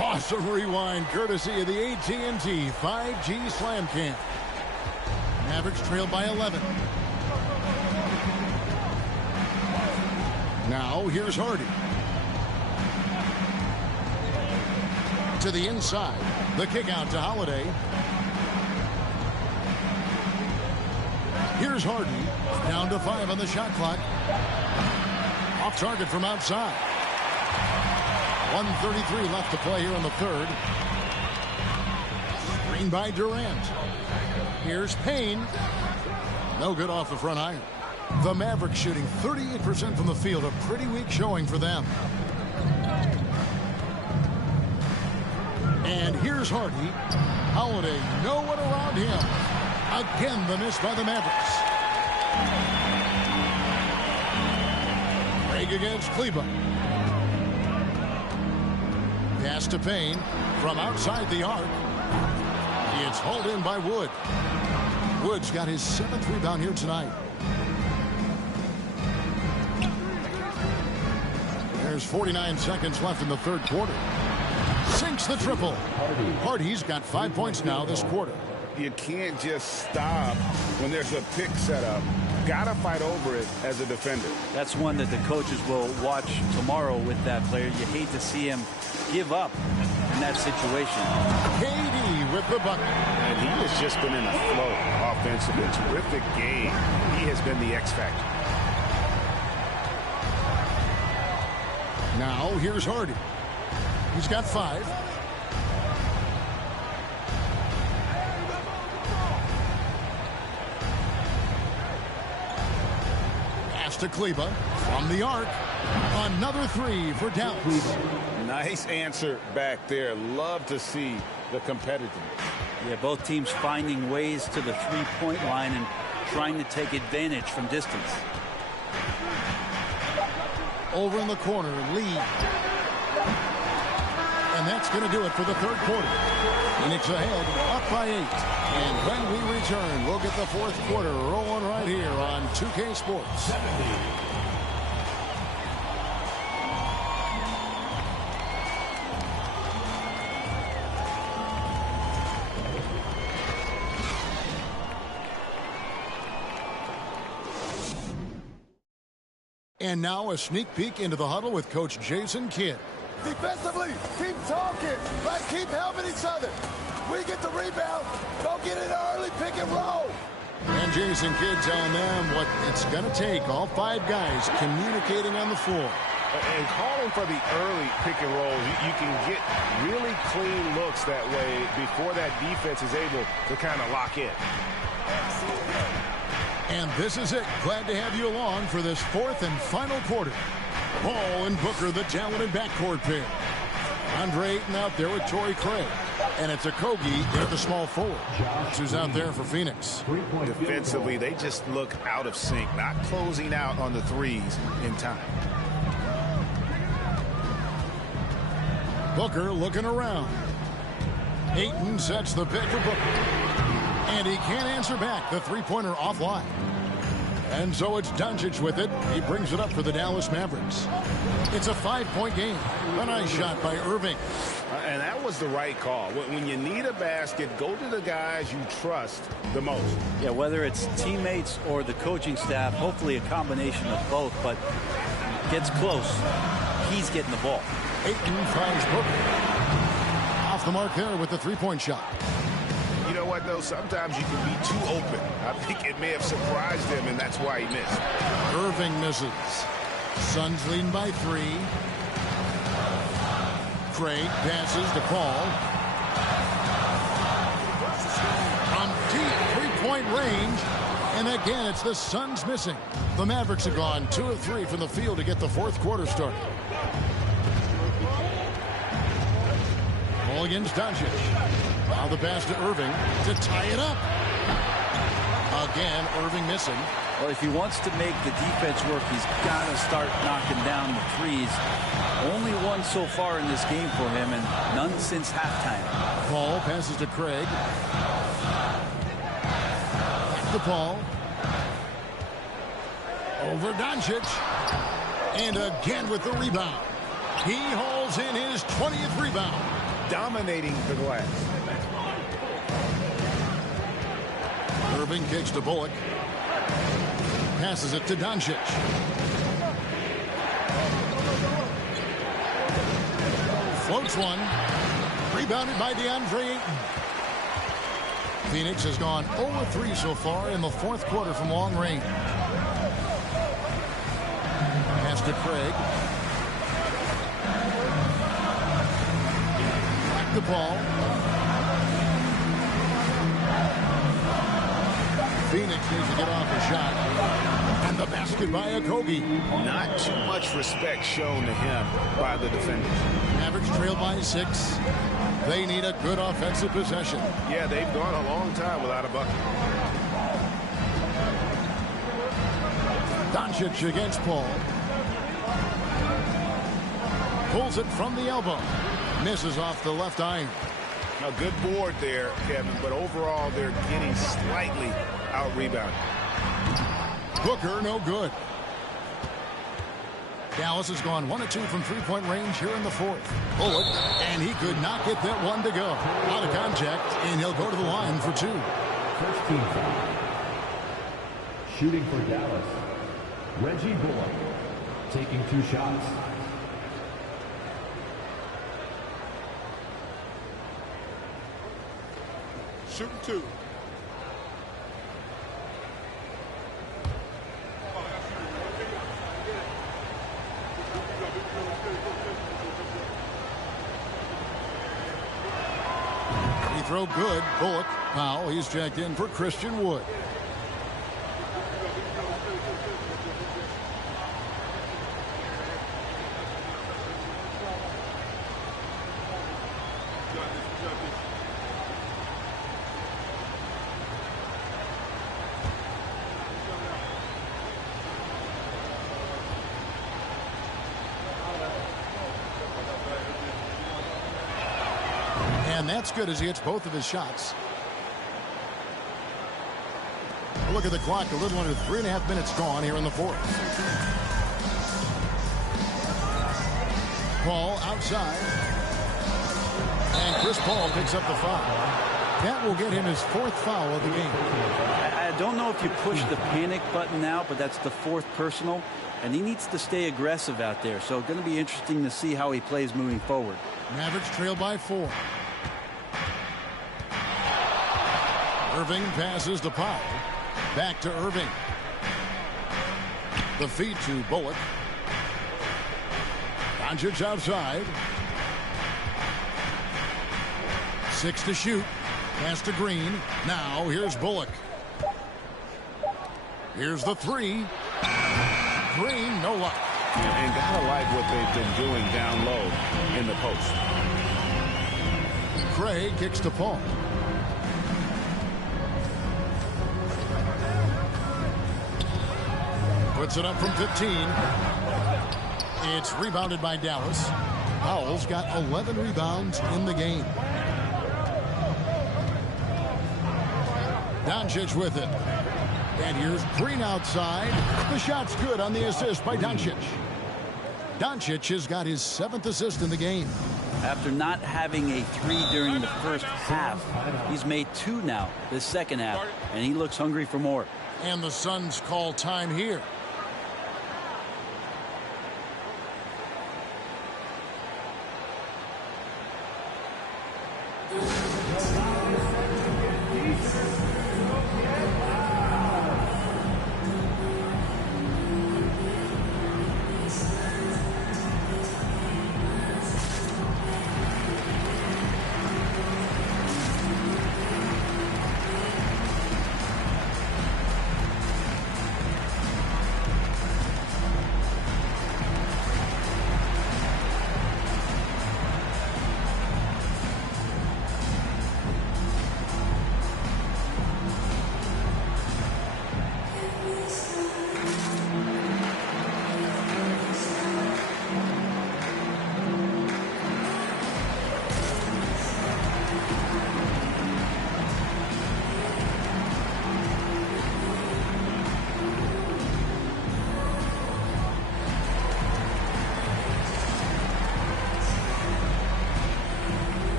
Awesome rewind, courtesy of the AT&T 5G Slam Cam. Mavericks trail by 11. Now here's Hardy. To the inside. The kick out to Holiday. Here's Hardy. Down to 5 on the shot clock. Off target from outside. 1:33 left to play here in the third. Screen by Durant. Here's Payne. No good off the front iron. The Mavericks shooting 38% from the field. A pretty weak showing for them. And here's Hardy. Holiday, no one around him. Again, the miss by the Mavericks. Craig against Kleba. Pass to Payne from outside the arc. It's hauled in by Wood. Wood's got his 7th rebound here tonight. There's 49 seconds left in the third quarter. Sinks the triple. Hardy's got 5 points now this quarter. You can't just stop when there's a pick set up. Gotta fight over it as a defender. That's one that the coaches will watch tomorrow with that player. You hate to see him give up in that situation. KD with the bucket. And he has just been in a flow offensively. Terrific game. He has been the X factor. Now here's Hardy. He's got 5. Pass to Kleba from the arc. Another three for Dallas. Nice answer back there. Love to see the competitiveness. Yeah, both teams finding ways to the three-point line and trying to take advantage from distance. Over in the corner, Lee. And that's going to do it for the third quarter. Phoenix ahead, up by 8. And when we return, we'll get the fourth quarter rolling right here on 2K Sports. And now a sneak peek into the huddle with Coach Jason Kidd. Defensively, keep talking. Let's keep helping each other. We get the rebound. Go get an early pick and roll. And Jason Kidd's on them what it's going to take. All 5 guys communicating on the floor. And calling for the early pick and rolls, you can get really clean looks that way before that defense is able to kind of lock in. And this is it. Glad to have you along for this fourth and final quarter. Paul and Booker, the talented backcourt pair. Andre Ayton out there with Torrey Craig. And it's Okogie at the small forward. Who's out there for Phoenix. Defensively, they just look out of sync, not closing out on the threes in time. Booker looking around. Ayton sets the pick for Booker. And he can't answer back. The three-pointer offline. And so it's Doncic with it. He brings it up for the Dallas Mavericks. It's a 5-point game. A nice shot by Irving. And that was the right call. When you need a basket, go to the guys you trust the most. Yeah, whether it's teammates or the coaching staff, hopefully a combination of both, but gets close. He's getting the ball. Ayton finds Booker. Off the mark there with the three-point shot. You know what, though? Sometimes you can be too open. I think it may have surprised him, and that's why he missed. Irving misses. Suns leading by 3. Craig passes to Paul. From deep three-point range. And again, it's the Suns missing. The Mavericks have gone 2 of 3 from the field to get the fourth quarter started. Ball against Doncic. Now the pass to Irving to tie it up. Again, Irving missing. Well, if he wants to make the defense work, he's got to start knocking down the threes. Only one so far in this game for him, and none since halftime. Paul passes to Craig. Back to Paul. Over Doncic. And again with the rebound. He hauls in his 20th rebound. Dominating the glass. Irving kicks to Bullock. Passes it to Doncic. Floats one. Rebounded by DeAndre Ayton. Phoenix has gone 0-3 so far in the fourth quarter from long range. Pass to Craig. Back to Paul. Phoenix needs to get off a shot. And the basket by Okogie. Not too much respect shown to him by the defenders. Mavericks trail by 6. They need a good offensive possession. Yeah, they've gone a long time without a bucket. Doncic against Paul. Pulls it from the elbow. Misses off the left iron. A good board there, Kevin, but overall they're getting slightly out-rebounded. Booker, no good. Dallas has gone 1 of 2 from three-point range here in the fourth. Bullock, and he could not get that one to go. Out of contact, and he'll go to the line for 2. First team foul. Shooting for Dallas, Reggie Bullock, taking 2 shots. Shooting 2. Free throw good. Bullock. Powell, he's checked in for Christian Wood. And that's good as he hits both of his shots. Look at the clock. A little under 3.5 minutes gone here in the fourth. Paul outside. And Chris Paul picks up the foul. That will get him his fourth foul of the game. I don't know if you push the panic button now, but that's the fourth personal, and he needs to stay aggressive out there. So going to be interesting to see how he plays moving forward. Mavericks trail by 4. Irving passes to Powell. Back to Irving. The feed to Bullock. Doncic outside. 6 to shoot. Pass to Green. Now here's Bullock. Here's the 3. Green, no luck. And gotta like what they've been doing down low in the post. Craig kicks to Paul. Puts it up from 15. It's rebounded by Dallas. Powell's got 11 rebounds in the game. Doncic with it. And here's Green outside. The shot's good on the assist by Doncic. Doncic has got his 7th assist in the game. After not having a 3 during the first half, he's made 2 now this second half, and he looks hungry for more. And the Suns call time here.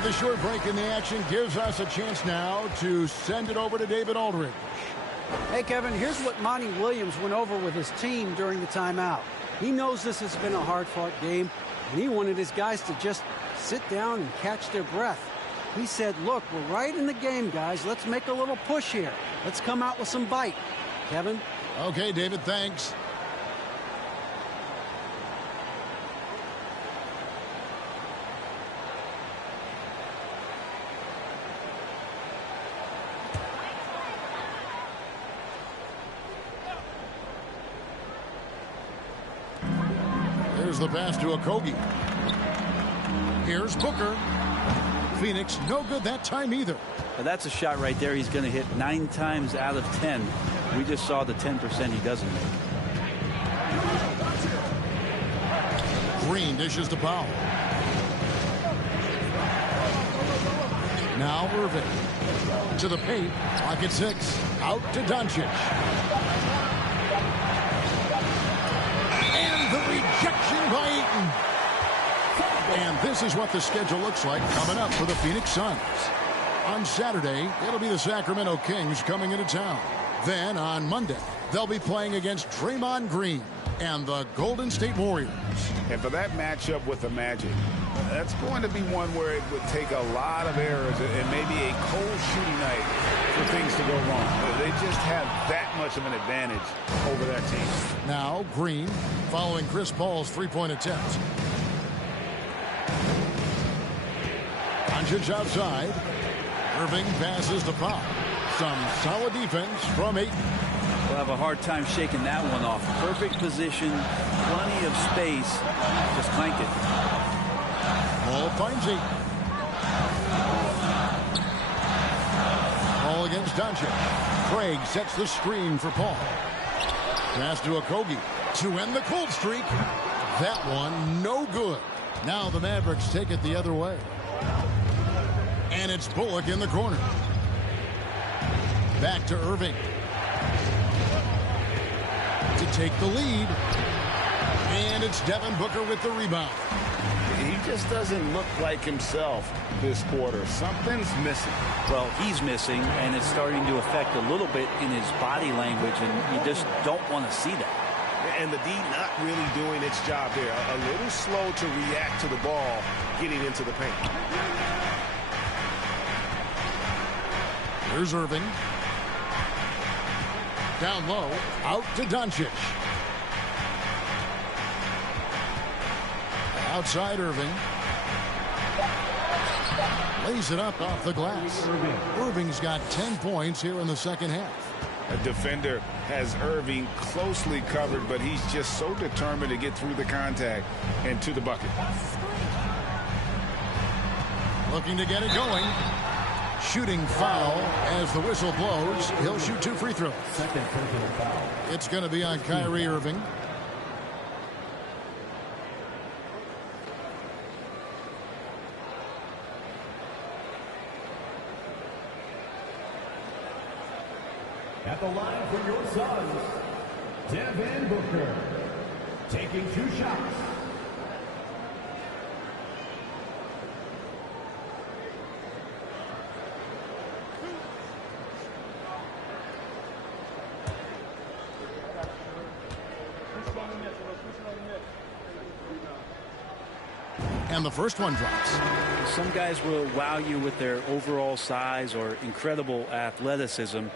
The short break in the action gives us a chance now to send it over to David Aldridge. Hey, Kevin, here's what Monty Williams went over with his team during the timeout. He knows this has been a hard-fought game, and he wanted his guys to just sit down and catch their breath. He said, look, we're right in the game, guys. Let's make a little push here. Let's come out with some bite. Kevin? Okay, David, thanks. There's the pass to Okogie. Here's Booker. Phoenix, no good that time either. But that's a shot right there he's going to hit 9 times out of 10. We just saw the 10% he doesn't make. Green dishes to Powell. Now Irving. To the paint. Clock at 6. Out to Doncic. And the rejection by Ayton. And this is what the schedule looks like coming up for the Phoenix Suns. On Saturday, it'll be the Sacramento Kings coming into town. Then on Monday, they'll be playing against Draymond Green and the Golden State Warriors. And for that matchup with the Magic, that's going to be one where it would take a lot of errors and maybe a cold shooting night for things to go wrong. They just have that much of an advantage over that team. Now Green following Chris Paul's three-point attempt. Doncic outside. Irving passes to Pop. Some solid defense from Ayton. We'll have a hard time shaking that one off. Perfect position, plenty of space. Just clank it. Paul finds it. Paul against Doncic. Craig sets the screen for Paul. Pass to Okogie to end the cold streak. That one no good. Now the Mavericks take it the other way. And it's Bullock in the corner. Back to Irving. To take the lead. And it's Devin Booker with the rebound. He just doesn't look like himself this quarter. Something's missing. Well, he's missing, and it's starting to affect a little bit in his body language, and you just don't want to see that. And the D not really doing its job there. A little slow to react to the ball getting into the paint. Here's Irving. Down low, out to Doncic. Outside Irving. Lays it up off the glass. Irving's got 10 points here in the second half. A defender has Irving closely covered, but he's just so determined to get through the contact and to the bucket. Looking to get it going. Shooting foul as the whistle blows. He'll shoot 2 free throws. Second personal foul. It's going to be on Kyrie Irving. At the line for your Suns, Devin Booker, taking 2 shots. And the first one drops. Some guys will wow you with their overall size or incredible athleticism.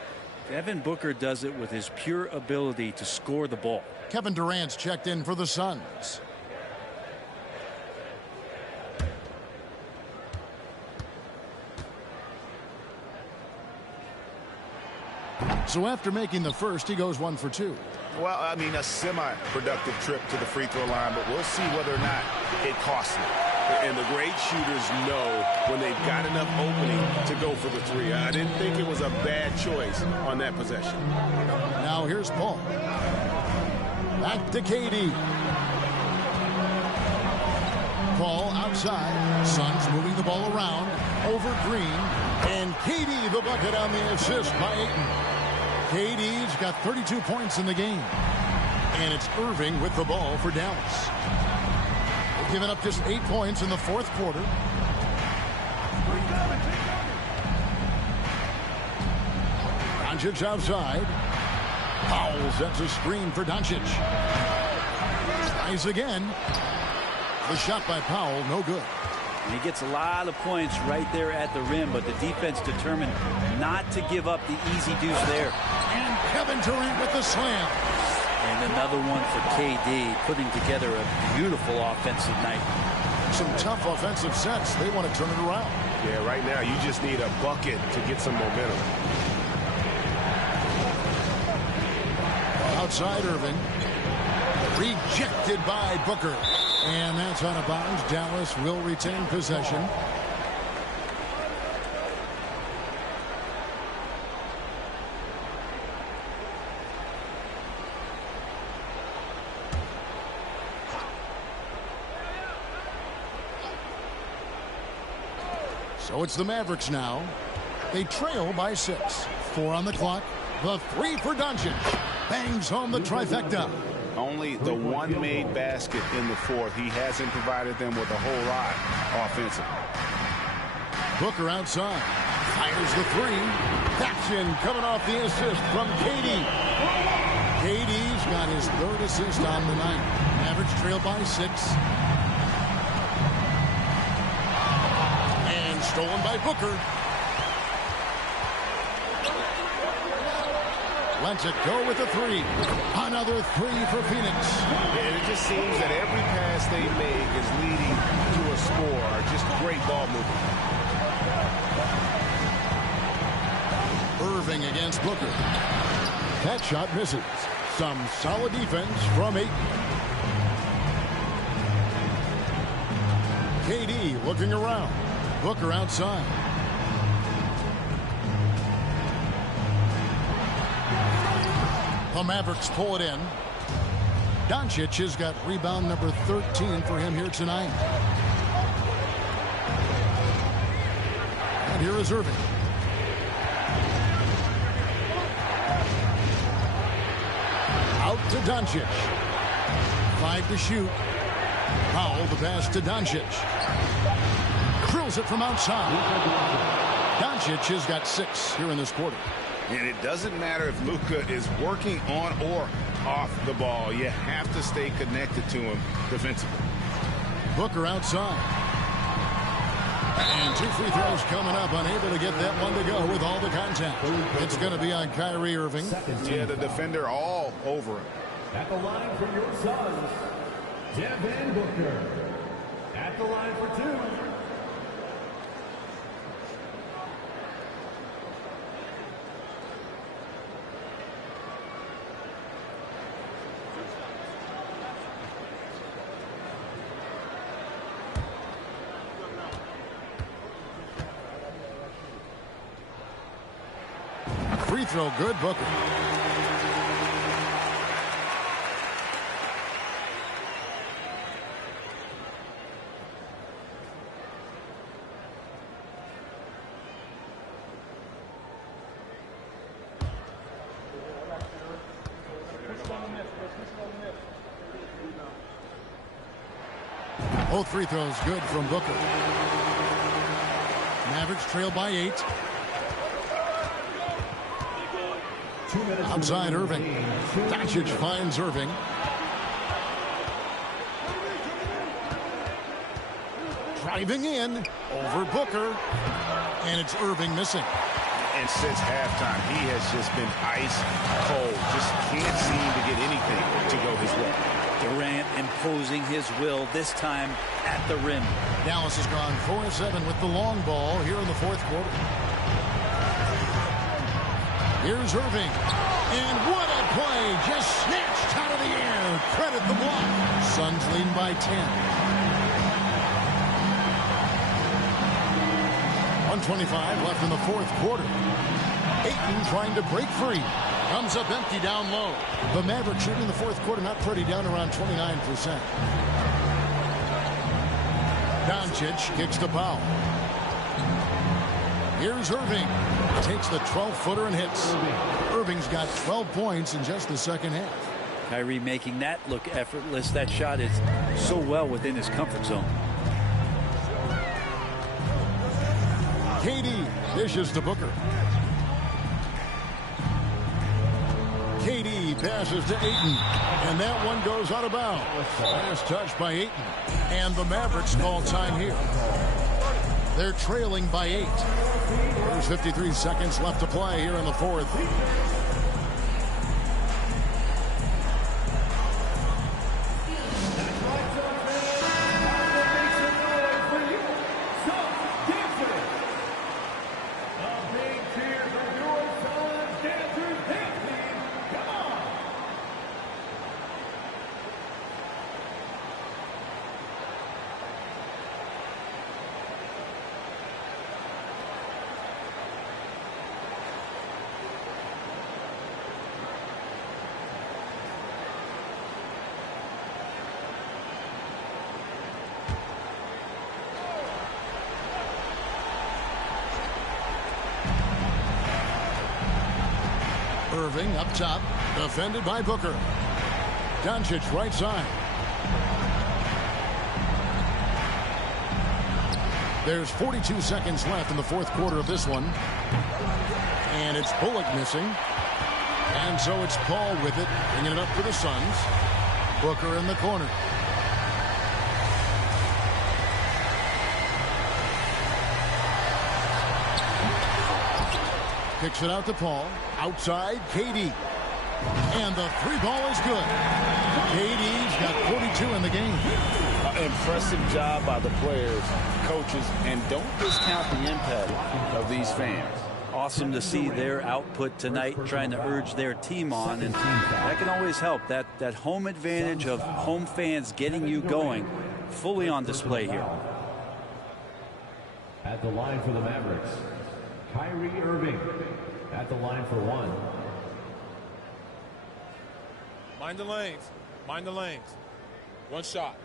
Devin Booker does it with his pure ability to score the ball. Kevin Durant's checked in for the Suns. So after making the first, he goes 1 for 2. Well, I mean, a semi-productive trip to the free throw line, but we'll see whether or not it costs him. And the great shooters know when they've got enough opening to go for the 3. I didn't think it was a bad choice on that possession. Now here's Paul. Back to KD. Paul outside. Suns moving the ball around. Over Green. And KD the bucket on the assist by Ayton. KD's got 32 points in the game. And it's Irving with the ball for Dallas. They've given up just 8 points in the fourth quarter. Doncic outside. Powell sets a screen for Doncic. Nice again. The shot by Powell, no good. And he gets a lot of points right there at the rim, but the defense determined not to give up the easy deuce there. And Kevin Durant with the slam. And another one for KD, putting together a beautiful offensive night. Some tough offensive sets. They want to turn it around. Yeah, right now you just need a bucket to get some momentum. Outside Irving. Rejected by Booker. And that's out of bounds. Dallas will retain possession. So it's the Mavericks now. They trail by 6. 4 on the clock. The 3 for Doncic. Bangs home the trifecta. Only the one made basket in the fourth. He hasn't provided them with a whole lot offensively. Booker outside. Fires the 3. That's in, coming off the assist from KD. KD's got his 3rd assist on the night. Mavericks trail by 6. And stolen by Booker. Lets it go with the 3. Another 3 for Phoenix. And it just seems that every pass they make is leading to a score. Just great ball movement. Irving against Booker. That shot misses. Some solid defense from Ayton. KD looking around. Booker outside. The Mavericks pull it in. Doncic has got rebound number 13 for him here tonight. And here is Irving. Out to Doncic. 5 to shoot. Powell the pass to Doncic. Drills it from outside. Doncic has got 6 here in this quarter. And it doesn't matter if Luka is working on or off the ball. You have to stay connected to him defensively. Booker outside. And 2 free throws coming up. Unable to get that one to go with all the contact. It's going to be on Kyrie Irving. Yeah, the defender all over him. At the line for your Suns, Devin Booker. At the line for 2. Free throw good, Booker. Both free throws good from Booker. Mavericks trail by 8. Outside Irving. Doncic finds Irving. Driving in over Booker. And it's Irving missing. And since halftime, he has just been ice cold. Just can't seem to get anything to go his way. Durant imposing his will, this time at the rim. Dallas has gone 4-7 with the long ball here in the 4th quarter. Here's Irving. And what a play. Just snatched out of the air. Credit the block. Suns lead by 10. 1:25 left in the 4th quarter. Ayton trying to break free. Comes up empty down low. The Mavericks shooting the 4th quarter not pretty, down around 29%. Doncic kicks to Powell. Here's Irving. Takes the 12-footer and hits. Irving's got 12 points in just the second half. Kyrie making that look effortless. That shot is so well within his comfort zone. KD dishes to Booker. KD passes to Ayton. And that one goes out of bounds. Last touch by Ayton. And the Mavericks call time here. They're trailing by 8. There's 53 seconds left to play here in the 4th. Irving up top, defended by Booker. Doncic right side. There's 42 seconds left in the 4th quarter of this one. And it's Bullock missing. And so it's Paul with it, bringing it up for the Suns. Booker in the corner. Kicks it out to Paul. Outside, KD. And the 3 ball is good. KD's got 42 in the game. Impressive job by the players, coaches, and don't discount the impact of these fans. Awesome to see their output tonight, trying to urge their team on, and that can always help. That home advantage of home fans getting you going, fully on display here. At the line for the Mavericks, Kyrie Irving. At the line for one. Mind the lanes. Mind the lanes. One shot.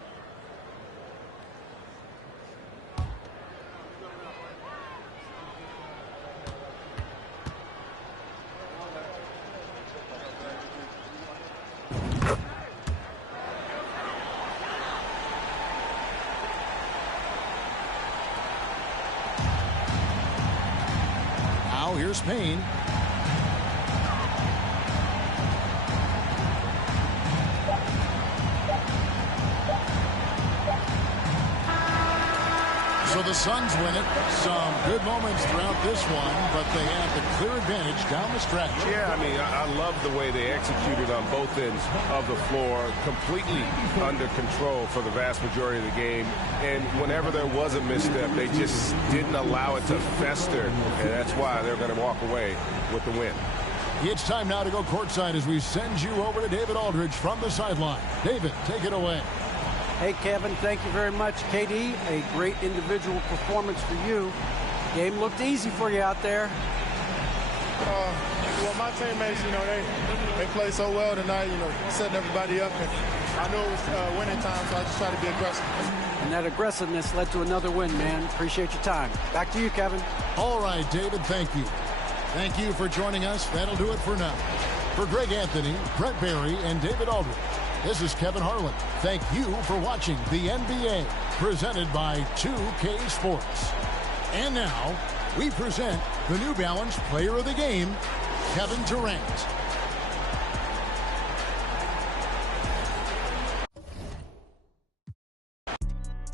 Now here's Payne. So the Suns win it. Some good moments throughout this one, but they have the clear advantage down the stretch. Yeah, I mean, I love the way they executed on both ends of the floor, completely under control for the vast majority of the game. And whenever there was a misstep, they just didn't allow it to fester, and that's why they're going to walk away with the win. It's time now to go courtside as we send you over to David Aldridge from the sideline. David, take it away. Hey, Kevin, thank you very much. KD, a great individual performance for you. Game looked easy for you out there. Well, my teammates, they played so well tonight, setting everybody up. And I knew it was winning time, so I just tried to be aggressive. And that aggressiveness led to another win, man. Appreciate your time. Back to you, Kevin. All right, David, thank you. Thank you for joining us. That'll do it for now. For Greg Anthony, Brett Barry, and David Aldridge, this is Kevin Harlan. Thank you for watching the NBA, presented by 2K Sports. And now, we present the New Balance Player of the Game, Kevin Durant.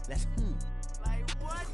Let's like what?